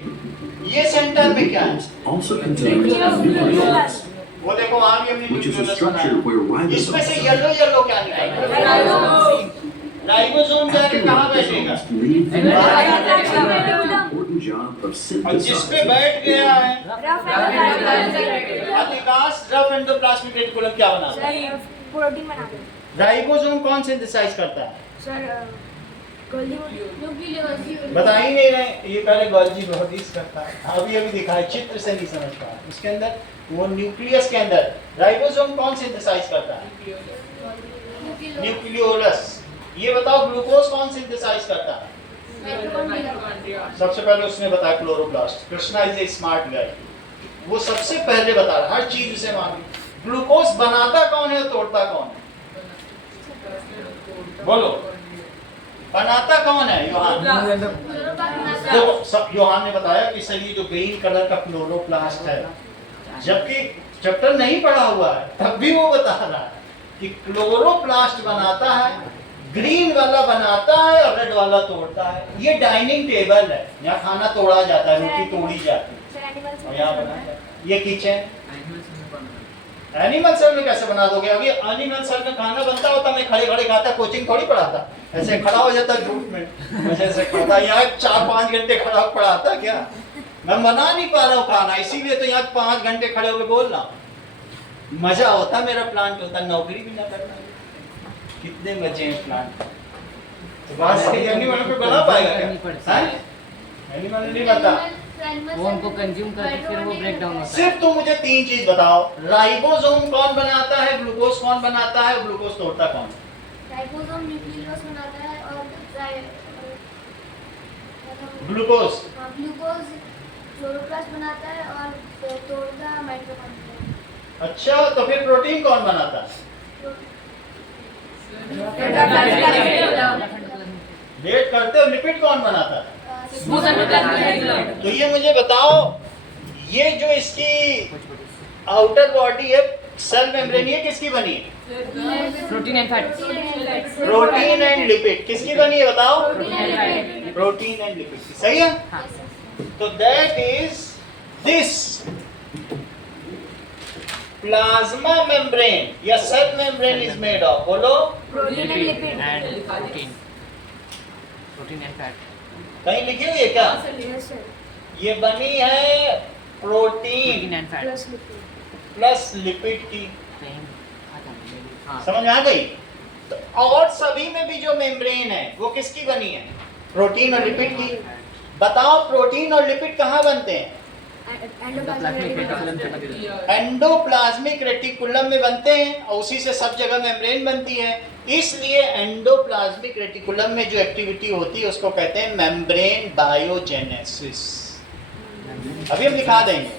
ये सेंटर में क्या है, Nucleus also contains a nucleolus, वो देखो वहाँ भी हमने which is a nucleolus structure बनाया। where इसमें से ribosomes येलो येलो क्या निकल रहा है, राइबोसोम जाके After कहाँ बैठेगा, ribosomes leave the Right. important job of और जिस पे synthesizing बैठ गया है रफ अधिकांश रफ एंडोप्लाज्मिक रेटिकुलम क्या बना है? सर प्रोटीन बना दो राइबोसोम कौन सिंथेसाइज करता है? सर गोल्डी बता ही नहीं रहे, ये पहले गॉल्जी बहुत करता है। अभी दिखाया, चित्र से नहीं समझ पाया। उसके अंदर वो न्यूक्लियस के अंदर राइबोसोम कौन सिंथेसाइज करता है? न्यूक्लियोलस। ये बताओ ग्लूकोज कौन सिंथेसाइज करता है? सबसे पहले उसने बताया chloroplast. Krishna is a smart guy, वो सबसे पहले बता रहा, हर चीज उसे मालूम। ग्लूकोज बनाता कौन है और तोड़ता कौन है? बोलो, बनाता कौन है? योहान। तो योहान ने बताया कि सर ये जो ग्रीन कलर का क्लोरोप्लास्ट है, जबकि चैप्टर नहीं पढ़ा हुआ है तब भी वो बता रहा है कि क्लोरोप्लास्ट बनाता है, ग्रीन वाला बनाता है और रेड वाला तोड़ता है। ये डाइनिंग टेबल है, यहाँ खाना तोड़ा जाता है, रोटी तोड़ी जाती है, सर एनिमल्स और यहाँ बनाया जाता है। ये किचन, एनिमल सेल में कैसे बना दोगे? अभी एनिमल सेल में खाना बनता होता, मैं खड़े खड़े खाता, कोचिंग थोड़ी पढ़ाता, ऐसे खड़ा हो जाता झूठ में, ऐसे खाता, यहाँ 4-5 घंटे खड़ा हो पढ़ाता क्या? मैं बना नहीं पा रहा हूँ खाना, इसीलिए तो यहाँ 5 घंटे खड़े होकर बोल रहा हूँ। मजा होता मेरा प्लांट होता, नौकरी भी ना करना। कितने बचे हैं प्लांट? तो बात सही, एनिमल पे बना पाएगा क्या? एनिमल नहीं बता। वो उनको कंज्यूम करके फिर वो ब्रेक डाउन होता है। सिर्फ तुम मुझे 3 चीज बताओ, राइबोसोम कौन बनाता है, ग्लूकोज कौन बनाता है, ग्लूकोज तोड़ता कौन? राइबोसोम न्यूक्लियोलस बनाता है और ग्लूकोज ग्लूकोज क्लोरोप्लास्ट बनाता है और तोड़ता माइटोकॉन्ड्रिया। अच्छा, तो फिर प्रोटीन कौन बनाता है? वेट करते हो, लिपिड कौन बनाता है? तो ये मुझे बताओ, ये जो इसकी आउटर बॉडी है, सेल मेम्ब्रेन, ये किसकी बनी है? Protein and fat. Protein and lipid किसकी बनी है बताओ? प्रोटीन एंड लिपिड, सही है? तो that is this plasma membrane या cell membrane is made of, बोलो। Protein and lipid and protein, protein and fat. कहीं लिखी हुई है क्या? यस सर ये बनी है protein protein and fat plus lipid plus lipid की, कहीं आता है। हाँ, समझ में आ गई? तो और सभी में भी जो मेम्ब्रेन है वो किसकी बनी है? प्रोटीन और लिपिड की। बताओ प्रोटीन और लिपिड कहाँ बनते हैं? एंडोप्लाज्मिक रेटिकुलम में बनते हैं और उसी से सब जगह मेम्ब्रेन बनती है। इसलिए एंडोप्लाज्मिक रेटिकुलम में जो एक्टिविटी होती है उसको कहते हैं मेम्ब्रेन बायोजेनेसिस। अभी हम दिखा देंगे,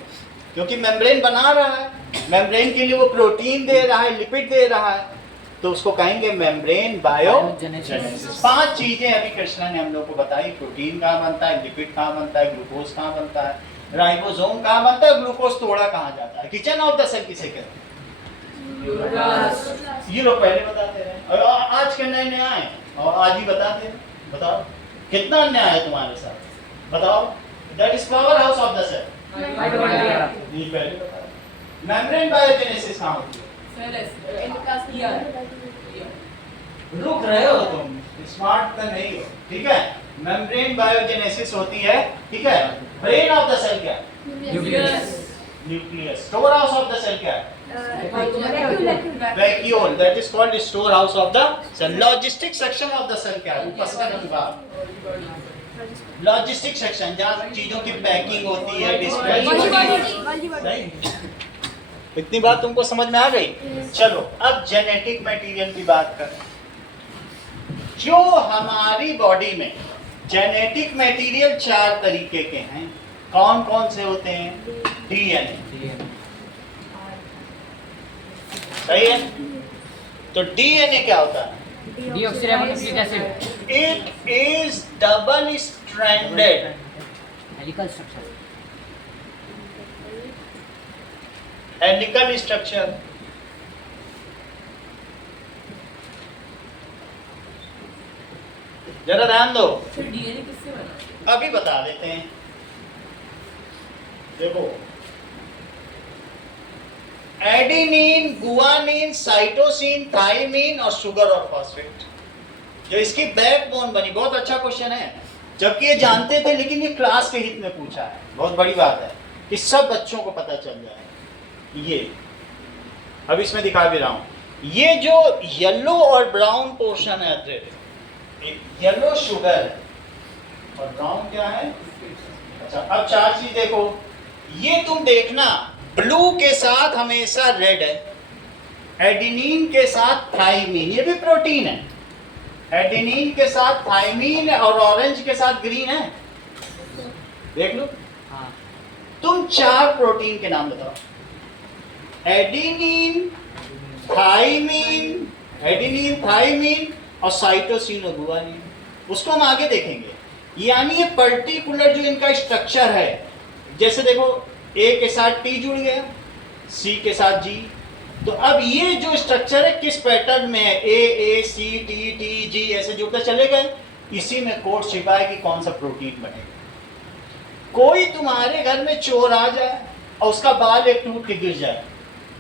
क्योंकि मेम्ब्रेन बना रहा है, मेम्ब्रेन के लिए वो प्रोटीन दे रहा है, लिपिड दे रहा है, तो उसको कहेंगे मेम्ब्रेन बायोजेनेसिस। 5 चीजें अभी कृष्णा ने हम लोग को बताई, प्रोटीन कहाँ बनता है, लिपिड कहाँ बनता है, ग्लूकोज कहाँ बनता है, राइबोसोम कहाँ बनता है, ग्लूकोज तोड़ा कहाँ जाता है, किचन ऑफ द सेल किसे कहते हैं? ये लोग पहले बताते रहे और आज के नए नए आए और आज ही बताते हैं। बताओ कितना अन्याय है तुम्हारे साथ, बताओ। That is power house of the cell, ये पहले बताया। मेम्ब्रेन बायोजेनेसिस कहाँ होती है? रुक रहे हो तुम, स्मार्ट तो नहीं हो, ठीक है। मेम्ब्रेन बायोजेनेसिस होती है, ठीक है। ब्रेन ऑफ द सेल क्या है? Nucleus. Store house of the cell क्या है? Vacuole, that is called store house of the cell. Logistic section of the cell क्या है? उपस्थित विभाग। लॉजिस्टिक सेक्शन जहाँ चीजों की पैकिंग होती है, डिस्पैच Golgi होती है। body, Golgi body. सही? इतनी बात तुमको समझ में आ गई? चलो अब जेनेटिक मटेरियल की बात करें। जो हमारी बॉडी में जेनेटिक मटेरियल 4 तरीके के हैं, कौन कौन से होते हैं? डीएनए। सही है? तो डीएनए क्या होता है? Deoxyribonucleic acid, it is double stranded helical structure, helical structure. जरा ध्यान दो, डीएनए किससे बना? अभी बता देते हैं। देखो, एडेनिन, गुआनिन, साइटोसिन, थाइमिन और शुगर और फॉस्फेट, जो इसकी बैकबोन बनी। बहुत अच्छा क्वेश्चन है, जबकि ये जानते थे लेकिन ये क्लास के हित में पूछा है। बहुत बड़ी बात है कि सब बच्चों को पता चल जाए। ये अब इसमें दिखा भी रहा हूं। ये जो येलो और ब्राउन पोर्शन है, येलो शुगर है और ब्राउन क्या है? अच्छा, अब 4 चीज देखो। ये तुम देखना, ब्लू के साथ हमेशा रेड है, एडेनिन के साथ थाइमिन, ये भी प्रोटीन है, एडेनिन के साथ थाइमिन और ऑरेंज के साथ ग्रीन है। देख लो, हाँ, तुम 4 प्रोटीन के नाम बताओ। एडेनिन, थाइमिन और साइटोसिन और गुआनिन। उसको हम आगे देखेंगे। यानी ये पर्टिकुलर जो इनका स्ट्रक्चर है, जैसे देखो ए के साथ टी जुड़ गया, सी के साथ जी। तो अब ये जो स्ट्रक्चर है किस पैटर्न में है? ए सी टी टी जी ऐसे जुड़ते चले गए। इसी में कोड छिपा है कि कौन सा प्रोटीन बनेगा। कोई तुम्हारे घर में चोर आ जाए और उसका बाल एक टूट के गिर जाए,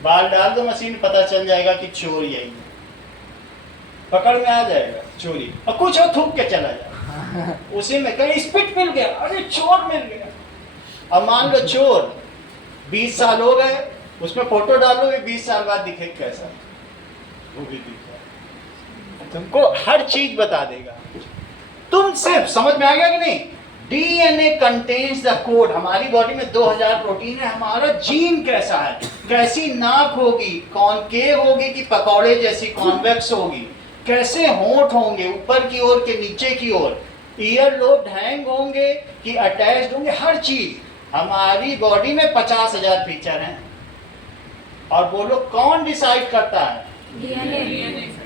बाल डाल दो मशीन, पता चल जाएगा कि चोर यही है, पकड़ में आ जाएगा चोरी। और कुछ और थूक के चला जाए, उसी में कहीं स्पिट मिल गया, अरे चोर मिल गया। अब मान लो चोर 20 साल हो गए, उसमें फोटो डालो, 20 साल बाद दिखे कैसा, वो भी दिखा, तुमको हर चीज बता देगा। तुम सिर्फ समझ में आ गया कि नहीं? DNA contains the code. हमारी बॉडी में 2000 प्रोटीन है। हमारा जीन कैसा है, कैसी नाक होगी, कॉनकेव होगी कि पकौड़े जैसी कॉन्वेक्स होगी, कैसे होंठ होंगे, ऊपर की ओर के नीचे की ओर, ईयर लोब हैंग होंगे कि अटैच्ड होंगे, हर चीज। हमारी बॉडी में 50,000 फीचर हैं। और बोलो कौन डिसाइड करता है?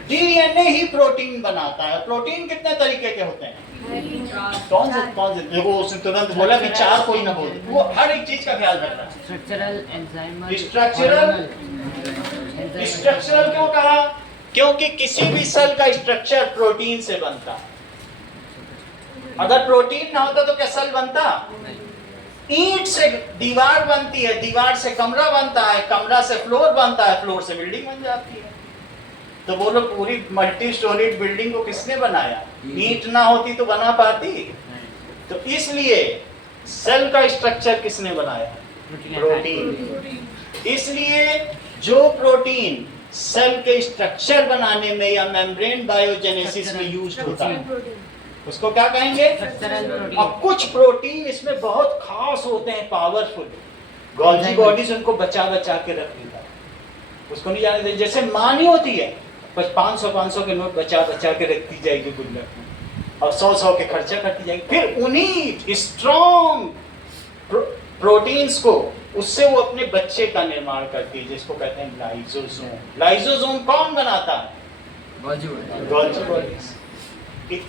डीएनए ही प्रोटीन बनाता है। प्रोटीन कितने तरीके के होते हैं? कौन से? देखो उसने तुरंत बोला कि 4 कोई ना बोले, वो हर एक चीज का ख्याल रखता है। स्ट्रक्चरल, एंजाइमल, स्ट्रक्चरल क्यों कहा? क्योंकि किसी भी सेल का स्ट्रक्चर प्रोटीन से बनता है। अगर प्रोटीन ना होता तो क्या सेल बनता? ईंट से दीवार बनती है, दीवार से कमरा बनता है, कमरा से फ्लोर बनता है, फ्लोर से बिल्डिंग बन जाती है। तो बोलो पूरी मल्टी स्टोरीड बिल्डिंग को किसने बनाया? ईंट ना होती तो बना पाती? तो इसलिए सेल का स्ट्रक्चर किसने बनाया? प्रोटीन। इसलिए जो प्रोटीन सेल के स्ट्रक्चर बनाने में या मेम्ब्रेन बायोजेनेसिस में यूज होता है उसको क्या कहेंगे? अब कुछ प्रोटीन इसमें बहुत खास होते हैं, पावरफुल। गोल्जी बॉडीज उनको बचा बचा के रख देता है, उसको नहीं जाने देते। जैसे माँ नहीं होती है, 500 के नोट बचा बचा के रखती जाएगी गुल्लक में और 100 के खर्चा करती जाएगी। फिर उन्हीं स्ट्रॉन्ग प्रोटीन्स को उससे वो अपने बच्चे का निर्माण करती है, जिसको कहते हैं लाइसोसोम। लाइसोसोम कौन बनाता है? Golgi bodies.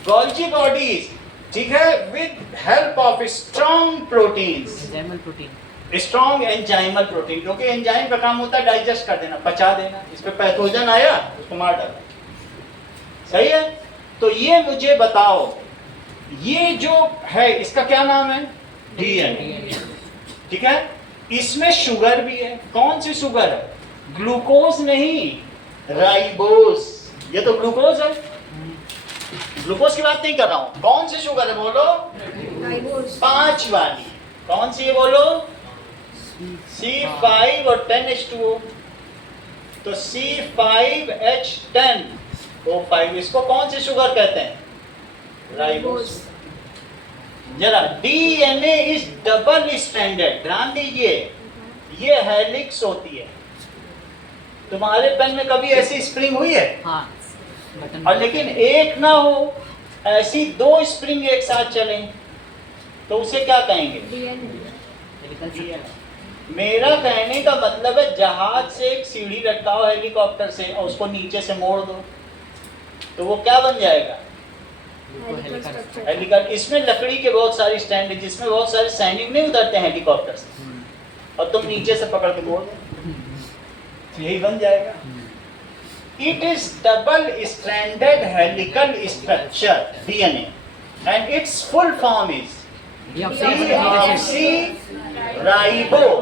गोल्जी बॉडीज, ठीक है, with help of strong proteins, enzymal protein, strong enzymal protein. क्योंकि एंजाइम का काम होता है डाइजेस्ट कर देना, पचा देना। इस पे पैथोजन आया उसको मार डालना। सही है? तो ये मुझे बताओ, ये जो है इसका क्या नाम है? डीएनए। ठीक है, इसमें शुगर भी है। कौन सी शुगर है? ग्लूकोज नहीं, राइबोस। ये तो ग्लूकोज है, ग्लूकोज की बात नहीं कर रहा हूं। कौन सी शुगर है बोलो? 5 वाली। कौन सी है बोलो? C5 और 10H2O। तो C5H10O5, इसको कौन सी शुगर कहते हैं? राइबोस। जरा डीएनए इज डबल स्ट्रैंडेड, ध्यान दीजिए, ये हेलिक्स होती है। तुम्हारे पेन में कभी ऐसी स्प्रिंग हुई है? हाँ, बटन। और लेकिन एक ना हो, ऐसी दो स्प्रिंग एक साथ चलें तो उसे क्या कहेंगे? हेलिकल। मेरा कहने का मतलब है जहाज से एक सीढ़ी लटकाओ हेलीकॉप्टर से और उसको नीचे से मोड़ दो तो वो क्या बन जाएगा? हेलिकॉप्टर। इसमें लकड़ी के बहुत सारी स्टैंड है जिसमें बहुत सारे सैनिक नहीं उतरते हैं हेलीकॉप्टर से, और तुम नीचे से पकड़ के मोड़ दो, यही बन जाएगा। It is double stranded helical structure DNA and its full form is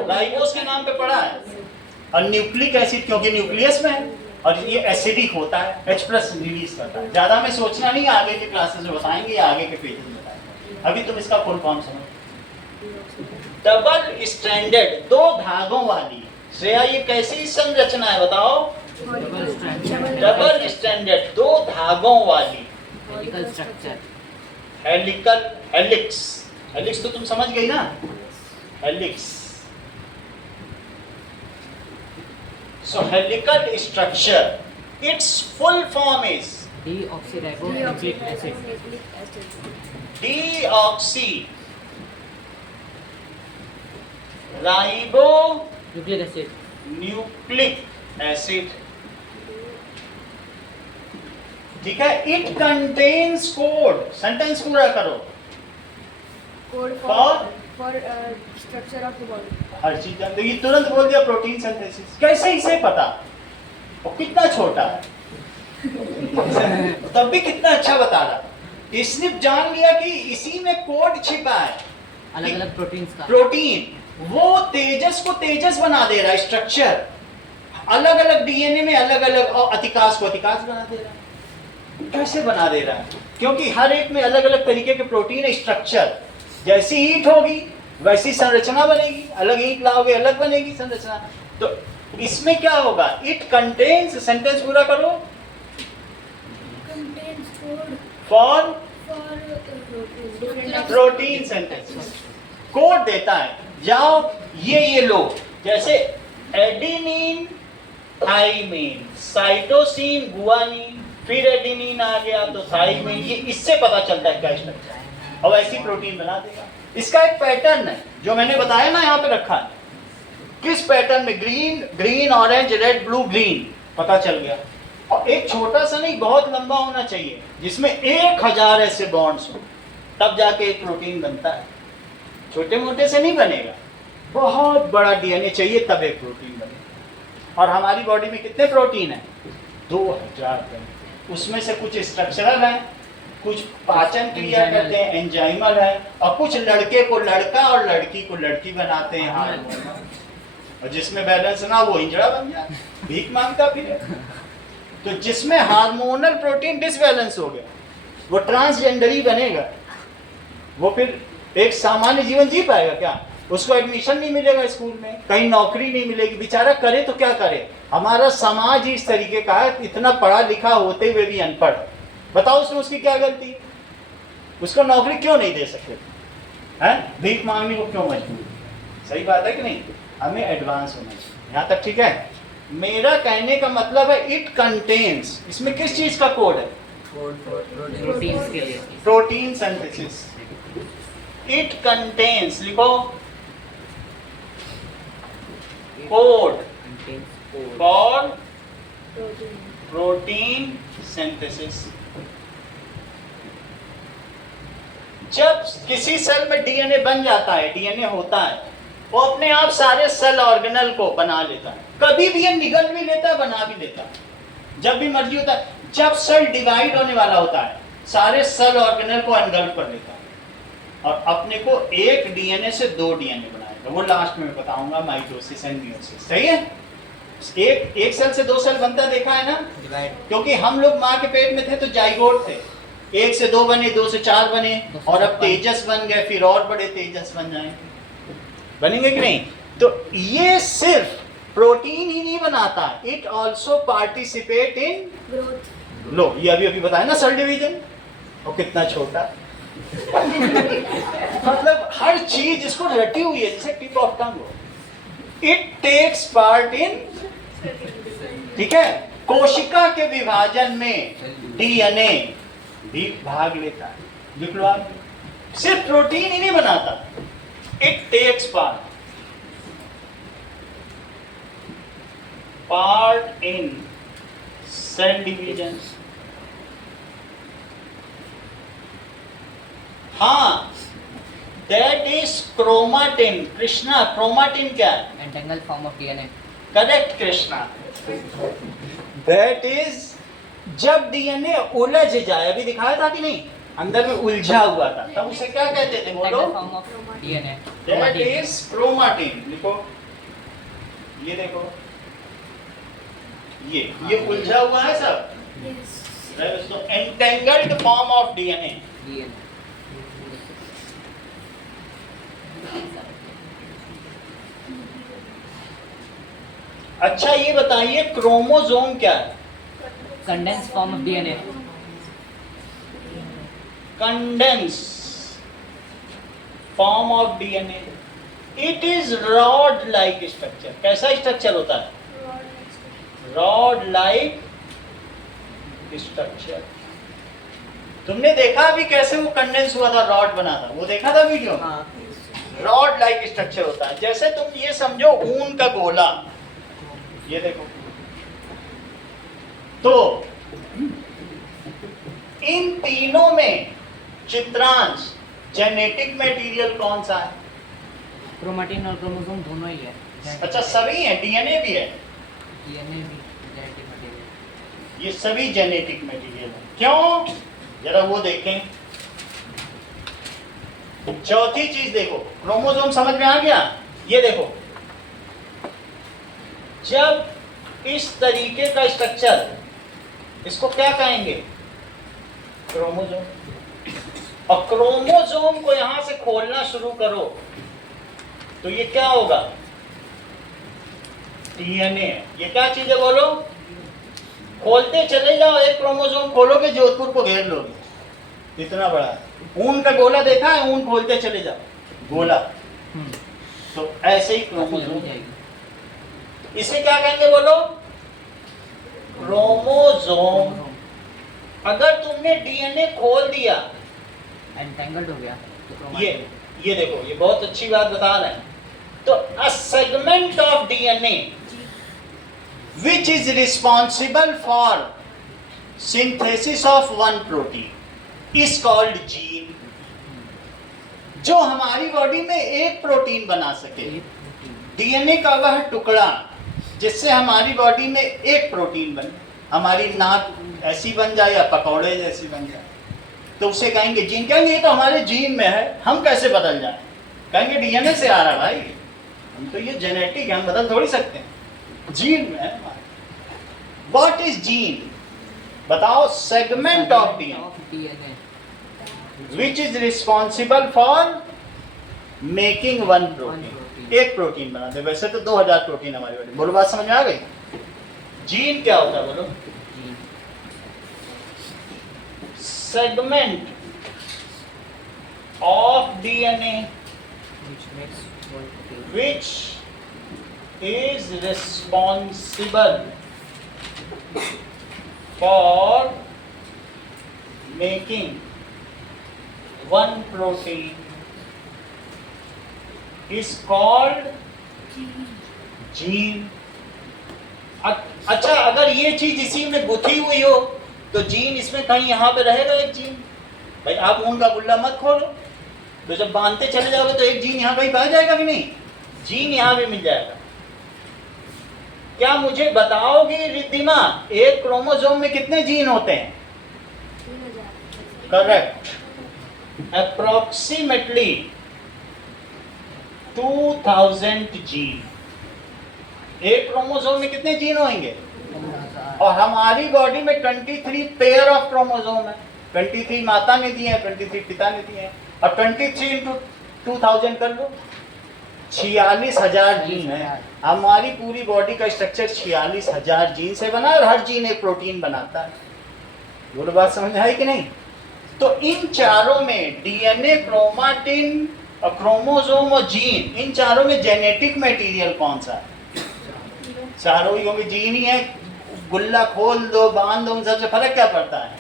ribose के नाम पे पढ़ा है, और न्यूक्लिक एसिड क्योंकि न्यूक्लियस में है और ये एसिडिक होता है, H+ रिलीज करता है। ज्यादा में सोचना नहीं, आगे के क्लासेस में बताएंगे या आगे के पेजेस में बताएंगे, अभी तुम इसका फुल फॉर्म समझो। डबल स्ट्रैंडेड, दो धागों वाली। श्रेया ये कैसी संरचना है बताओ? डबल स्ट्रैंडेड, दो धागों वाली helical structure. Helical, helix, helix तो तुम समझ गई ना, helix. So helical structure, its full form is deoxyribonucleic acid. deoxy ribonucleic acid. Nucleic acid, ठीक है। इट कंटेन्स कोड, सेंटेंस पूरा करो। Code For? For structure of the body. हर चीज जानते, ये तुरंत बोल दिया प्रोटीन सिंथेसिस, कैसे इसे पता? वो कितना छोटा है तब भी कितना अच्छा बता रहा। इसने जान लिया कि इसी में कोड छिपा है, अलग अलग प्रोटीन्स का। प्रोटीन वो तेजस को तेजस बना दे रहा है, स्ट्रक्चर अलग अलग डीएनए में अलग अलग, और अतिकास को अतिकास बना दे रहा है। कैसे बना दे रहा है? क्योंकि हर एक में अलग अलग तरीके के प्रोटीन स्ट्रक्चर, जैसी हीट होगी वैसी संरचना बनेगी, अलग हीट लाओगे अलग बनेगी संरचना। तो इसमें क्या होगा? इट कंटेन्स, सेंटेंस पूरा करो। फॉर प्रोटीन सेंटेंस कोड देता है, जाओ ये लो, जैसे एडिनिन, थाइमिन, साइटोसिन, गुआनिन, फिर एडिनिन आ गया तो थाइमिन, ये इससे पता चलता है क्या स्ट्रक्चर है, और ऐसी प्रोटीन बना देगा। इसका एक पैटर्न है जो मैंने बताया ना, यहाँ पे रखा है। किस पैटर्न में? Green, green, orange, red, blue, green, पता चल गया। और एक छोटा सा नहीं, बहुत लंबा होना चाहिए जिसमें 1000 ऐसे बॉन्ड्स हो, तब जाके एक प्रोटीन बनता है। छोटे मोटे से नहीं बनेगा, बहुत बड़ा डीएनए चाहिए तब एक प्रोटीन बनेगा। और हमारी बॉडी में कितने प्रोटीन है? 2000। उसमें से कुछ स्ट्रक्चरल है, कुछ पाचन क्रिया करते हैं, एंजाइमल है, और कुछ लड़के को लड़का और लड़की को लड़की बनाते हैं हार्मोन, और जिसमें बैलेंस ना वो हिजड़ा बन जाए, भीख मांगता फिर। तो जिसमें हार्मोनल प्रोटीन डिसबैलेंस हो गया वो ट्रांसजेंडरी बनेगा, वो फिर एक सामान्य जीवन जी पाएगा क्या? उसको एडमिशन नहीं मिलेगा स्कूल में, कहीं नौकरी नहीं मिलेगी, बेचारा करे तो क्या करे। हमारा समाज ही इस तरीके का है, इतना पढ़ा लिखा होते हुए भी अनपढ़। बताओ उसमें उसकी क्या गलती? उसको नौकरी क्यों नहीं दे सकते हैं? भीख मांगने को क्यों मजबूर? सही बात है कि नहीं? हमें एडवांस होना चाहिए। यहाँ तक ठीक है? मेरा कहने का मतलब है इट कंटेन्स, इसमें किस चीज का कोड है? प्रोटीन्स के लिए। Protein synthesis. इट कंटेन्स, लिखो कोड फॉर प्रोटीन सिंथेसिस। जब किसी सेल में डीएनए बन जाता है, डीएनए होता है, वो अपने आप सारे सेल ऑर्गेनल को बना लेता है। कभी भी ये निगल भी लेता है, बना भी लेता है, जब भी मर्जी होता है। जब सेल डिवाइड होने वाला होता है, सारे सेल ऑर्गेनल को एनगल्फ कर लेता है और अपने को एक डीएनए से 2 डीएनए बनाएगा। वो लास्ट में बताऊंगा, माइटोसिस एंड मियोसिस। सही है? एक सेल से 2 सेल बनता देखा है ना? क्योंकि हम लोग माँ के पेट में थे तो जाइगोट थे, 1 से 2 बने, 2 से 4 बने, और अब तेजस बन गए, फिर और बड़े तेजस बन जाएंगे, बनेंगे कि नहीं? तो ये सिर्फ प्रोटीन ही नहीं बनाता, it also participate in growth. लो, ये अभी बताया ना सेल डिवीजन, और कितना छोटा। मतलब हर चीज इसको रटी हुई है जैसे टिप ऑफ टंग हो। इट टेक्स पार्ट इन, ठीक है, कोशिका के विभाजन में डीएनए भी भाग लेता है। लिख लो आप, सिर्फ प्रोटीन ही नहीं बनाता, it takes part in cell division. हाँ, that is chromatin. Krishna, chromatin क्या है? Entangle form of DNA. Correct Krishna, that is जब डीएनए उलझ जाए, अभी दिखाया था कि नहीं, अंदर में उलझा हुआ था, तब उसे क्या कहते थे बोलो? Entangle form of DNA. That is chromatin. लिखो, ये देखो, ये उलझा हुआ है सब, Yes. Entangled form of DNA. DNA. अच्छा ये बताइए क्रोमोसोम क्या है? Condense form of DNA. Condense form of DNA. It is rod like structure. कैसा स्ट्रक्चर होता है? Rod like structure. तुमने देखा अभी कैसे वो कंडेंस हुआ था, रॉड बना था, वो देखा था वीडियो? हाँ। रॉड लाइक स्ट्रक्चर होता है। जैसे तुम ये समझो ऊन का गोला, ये देखो, तो इन तीनों में चित्रांश जेनेटिक मटेरियल कौन सा है? क्रोमेटिन और क्रोमोसोम दोनों ही है। अच्छा सभी है, डीएनए भी है, डीएनए भी जेनेटिक मटेरियल। ये सभी जेनेटिक मटेरियल है। क्यों? जरा वो देखें। चौथी चीज देखो, क्रोमोसोम समझ में आ गया? ये देखो, जब इस तरीके का स्ट्रक्चर, इसको क्या कहेंगे? क्रोमोसोम। और क्रोमोसोम को यहां से खोलना शुरू करो तो ये क्या होगा? डीएनए। ये क्या चीज है बोलो? खोलते चले जाओ, एक क्रोमोसोम खोलोगे जोधपुर को घेर लोगे, इतना बड़ा है। ऊन का गोला देखा है? ऊन खोलते चले जाओ, गोला। तो ऐसे ही क्रोमोसोम। इसे क्या कहेंगे बोलो? क्रोमोसोम। अगर तुमने डीएनए खोल दिया, एंटेंगल्ड हो गया तो क्रोमेटिन। ये देखो, ये बहुत अच्छी बात बता रहे हैं। तो a segment of DNA which is responsible for synthesis of one protein is called gene। जो हमारी बॉडी में एक प्रोटीन बना सके, डीएनए का वह टुकड़ा जिससे हमारी बॉडी में एक प्रोटीन बने, हमारी नाक ऐसी बन जाए या पकौड़े जैसी बन जाए, तो उसे कहेंगे जीन। कहेंगे ये तो हमारे जीन में है, हम कैसे बदल जाए? कहेंगे डीएनए से आ रहा भाई, हम तो ये जेनेटिक है, हम बदल थोड़ी सकते हैं, जीन में है। What is gene? बताओ। Segment of DNA which is responsible for making one protein। एक प्रोटीन बनाते, वैसे तो 2000 प्रोटीन हमारी बॉडी। बोलो, बात समझ में आ गई? जीन क्या होता है बोलो? Segment of DNA which is responsible for making one protein is called gene। अच्छा, अगर ये चीज इसी में गुथी हुई हो तो जीन इसमें कहीं यहाँ पे रहेगा एक जीन। भाई आप ऊन का गुल्ला मत खोलो, तो जब बांधते चले जाओगे तो एक जीन यहाँ कहीं पाया जाएगा कि नहीं? जीन यहाँ भी मिल जाएगा। क्या मुझे बताओगे रिद्धिमा, एक क्रोमोसोम में कितने जीन होते हैं? 3000। Correct, approximately 2000 gene. एक क्रोमोसोम में कितने जीन होंगे? और हमारी बॉडी में 23 पेयर ऑफ क्रोमोसोम है। 23 माता ने दिए हैं, 23 पिता ने दिए हैं, और 23 इंटू 2000 कर लो, 46,000 जीन है। हमारी पूरी बॉडी का स्ट्रक्चर 46,000 जीन से बना है, और हर जीन एक प्रोटीन बनाता है। बोलो, बात समझ आई कि नहीं? तो इन चारों में डीएनए, क्रोमाटिन और क्रोमोसोम और जीन, इन चारों में जेनेटिक मटेरियल कौन सा है? चारों ही होंगे, जीन ही है, गुल्ला खोल दो बांध दो, उन सबसे फर्क क्या पड़ता है?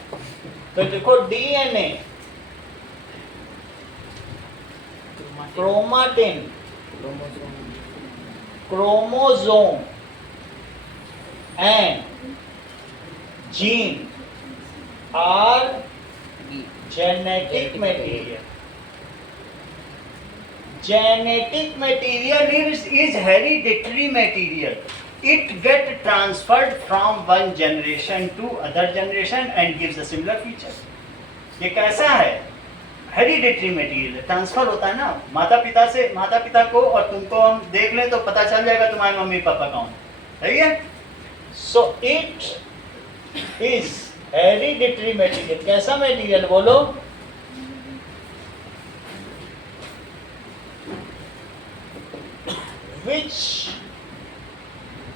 तो देखो DNA, chromatin, chromosome and gene are genetic material. Genetic material is hereditary material. It get transferred from one generation to other generation and gives a similar feature. ये कैसा है? हेरिडिटरी मटेरियल, ट्रांसफर होता है ना माता पिता को, और तुमको हम देख लें तो पता चल जाएगा तुम्हारे मम्मी पापा कौन है, सही है? So it is hereditary material. कैसा मटेरियल बोलो? which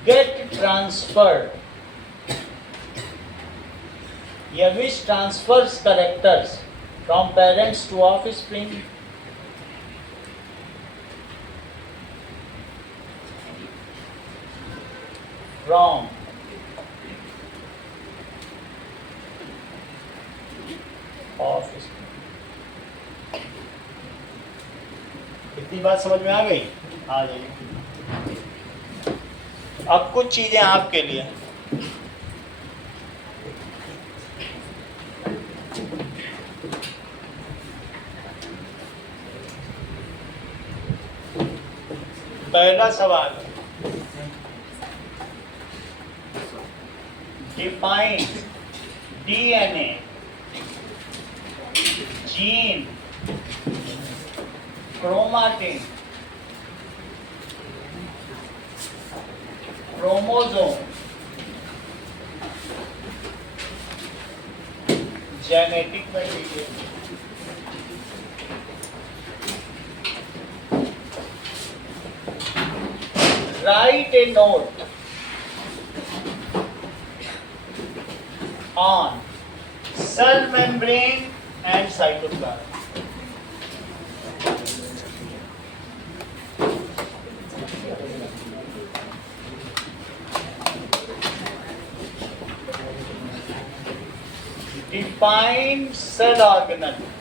get transferred या which transfers characters from parents to offspring. From offspring. इतनी बात समझ में आ गई? आ जाइए. अब कुछ चीजें आपके लिए. पहला सवाल, define DNA, gene, chromatin, chromosome, genetic material. Write a note on cell membrane and cytoplasm. Define cell organelle.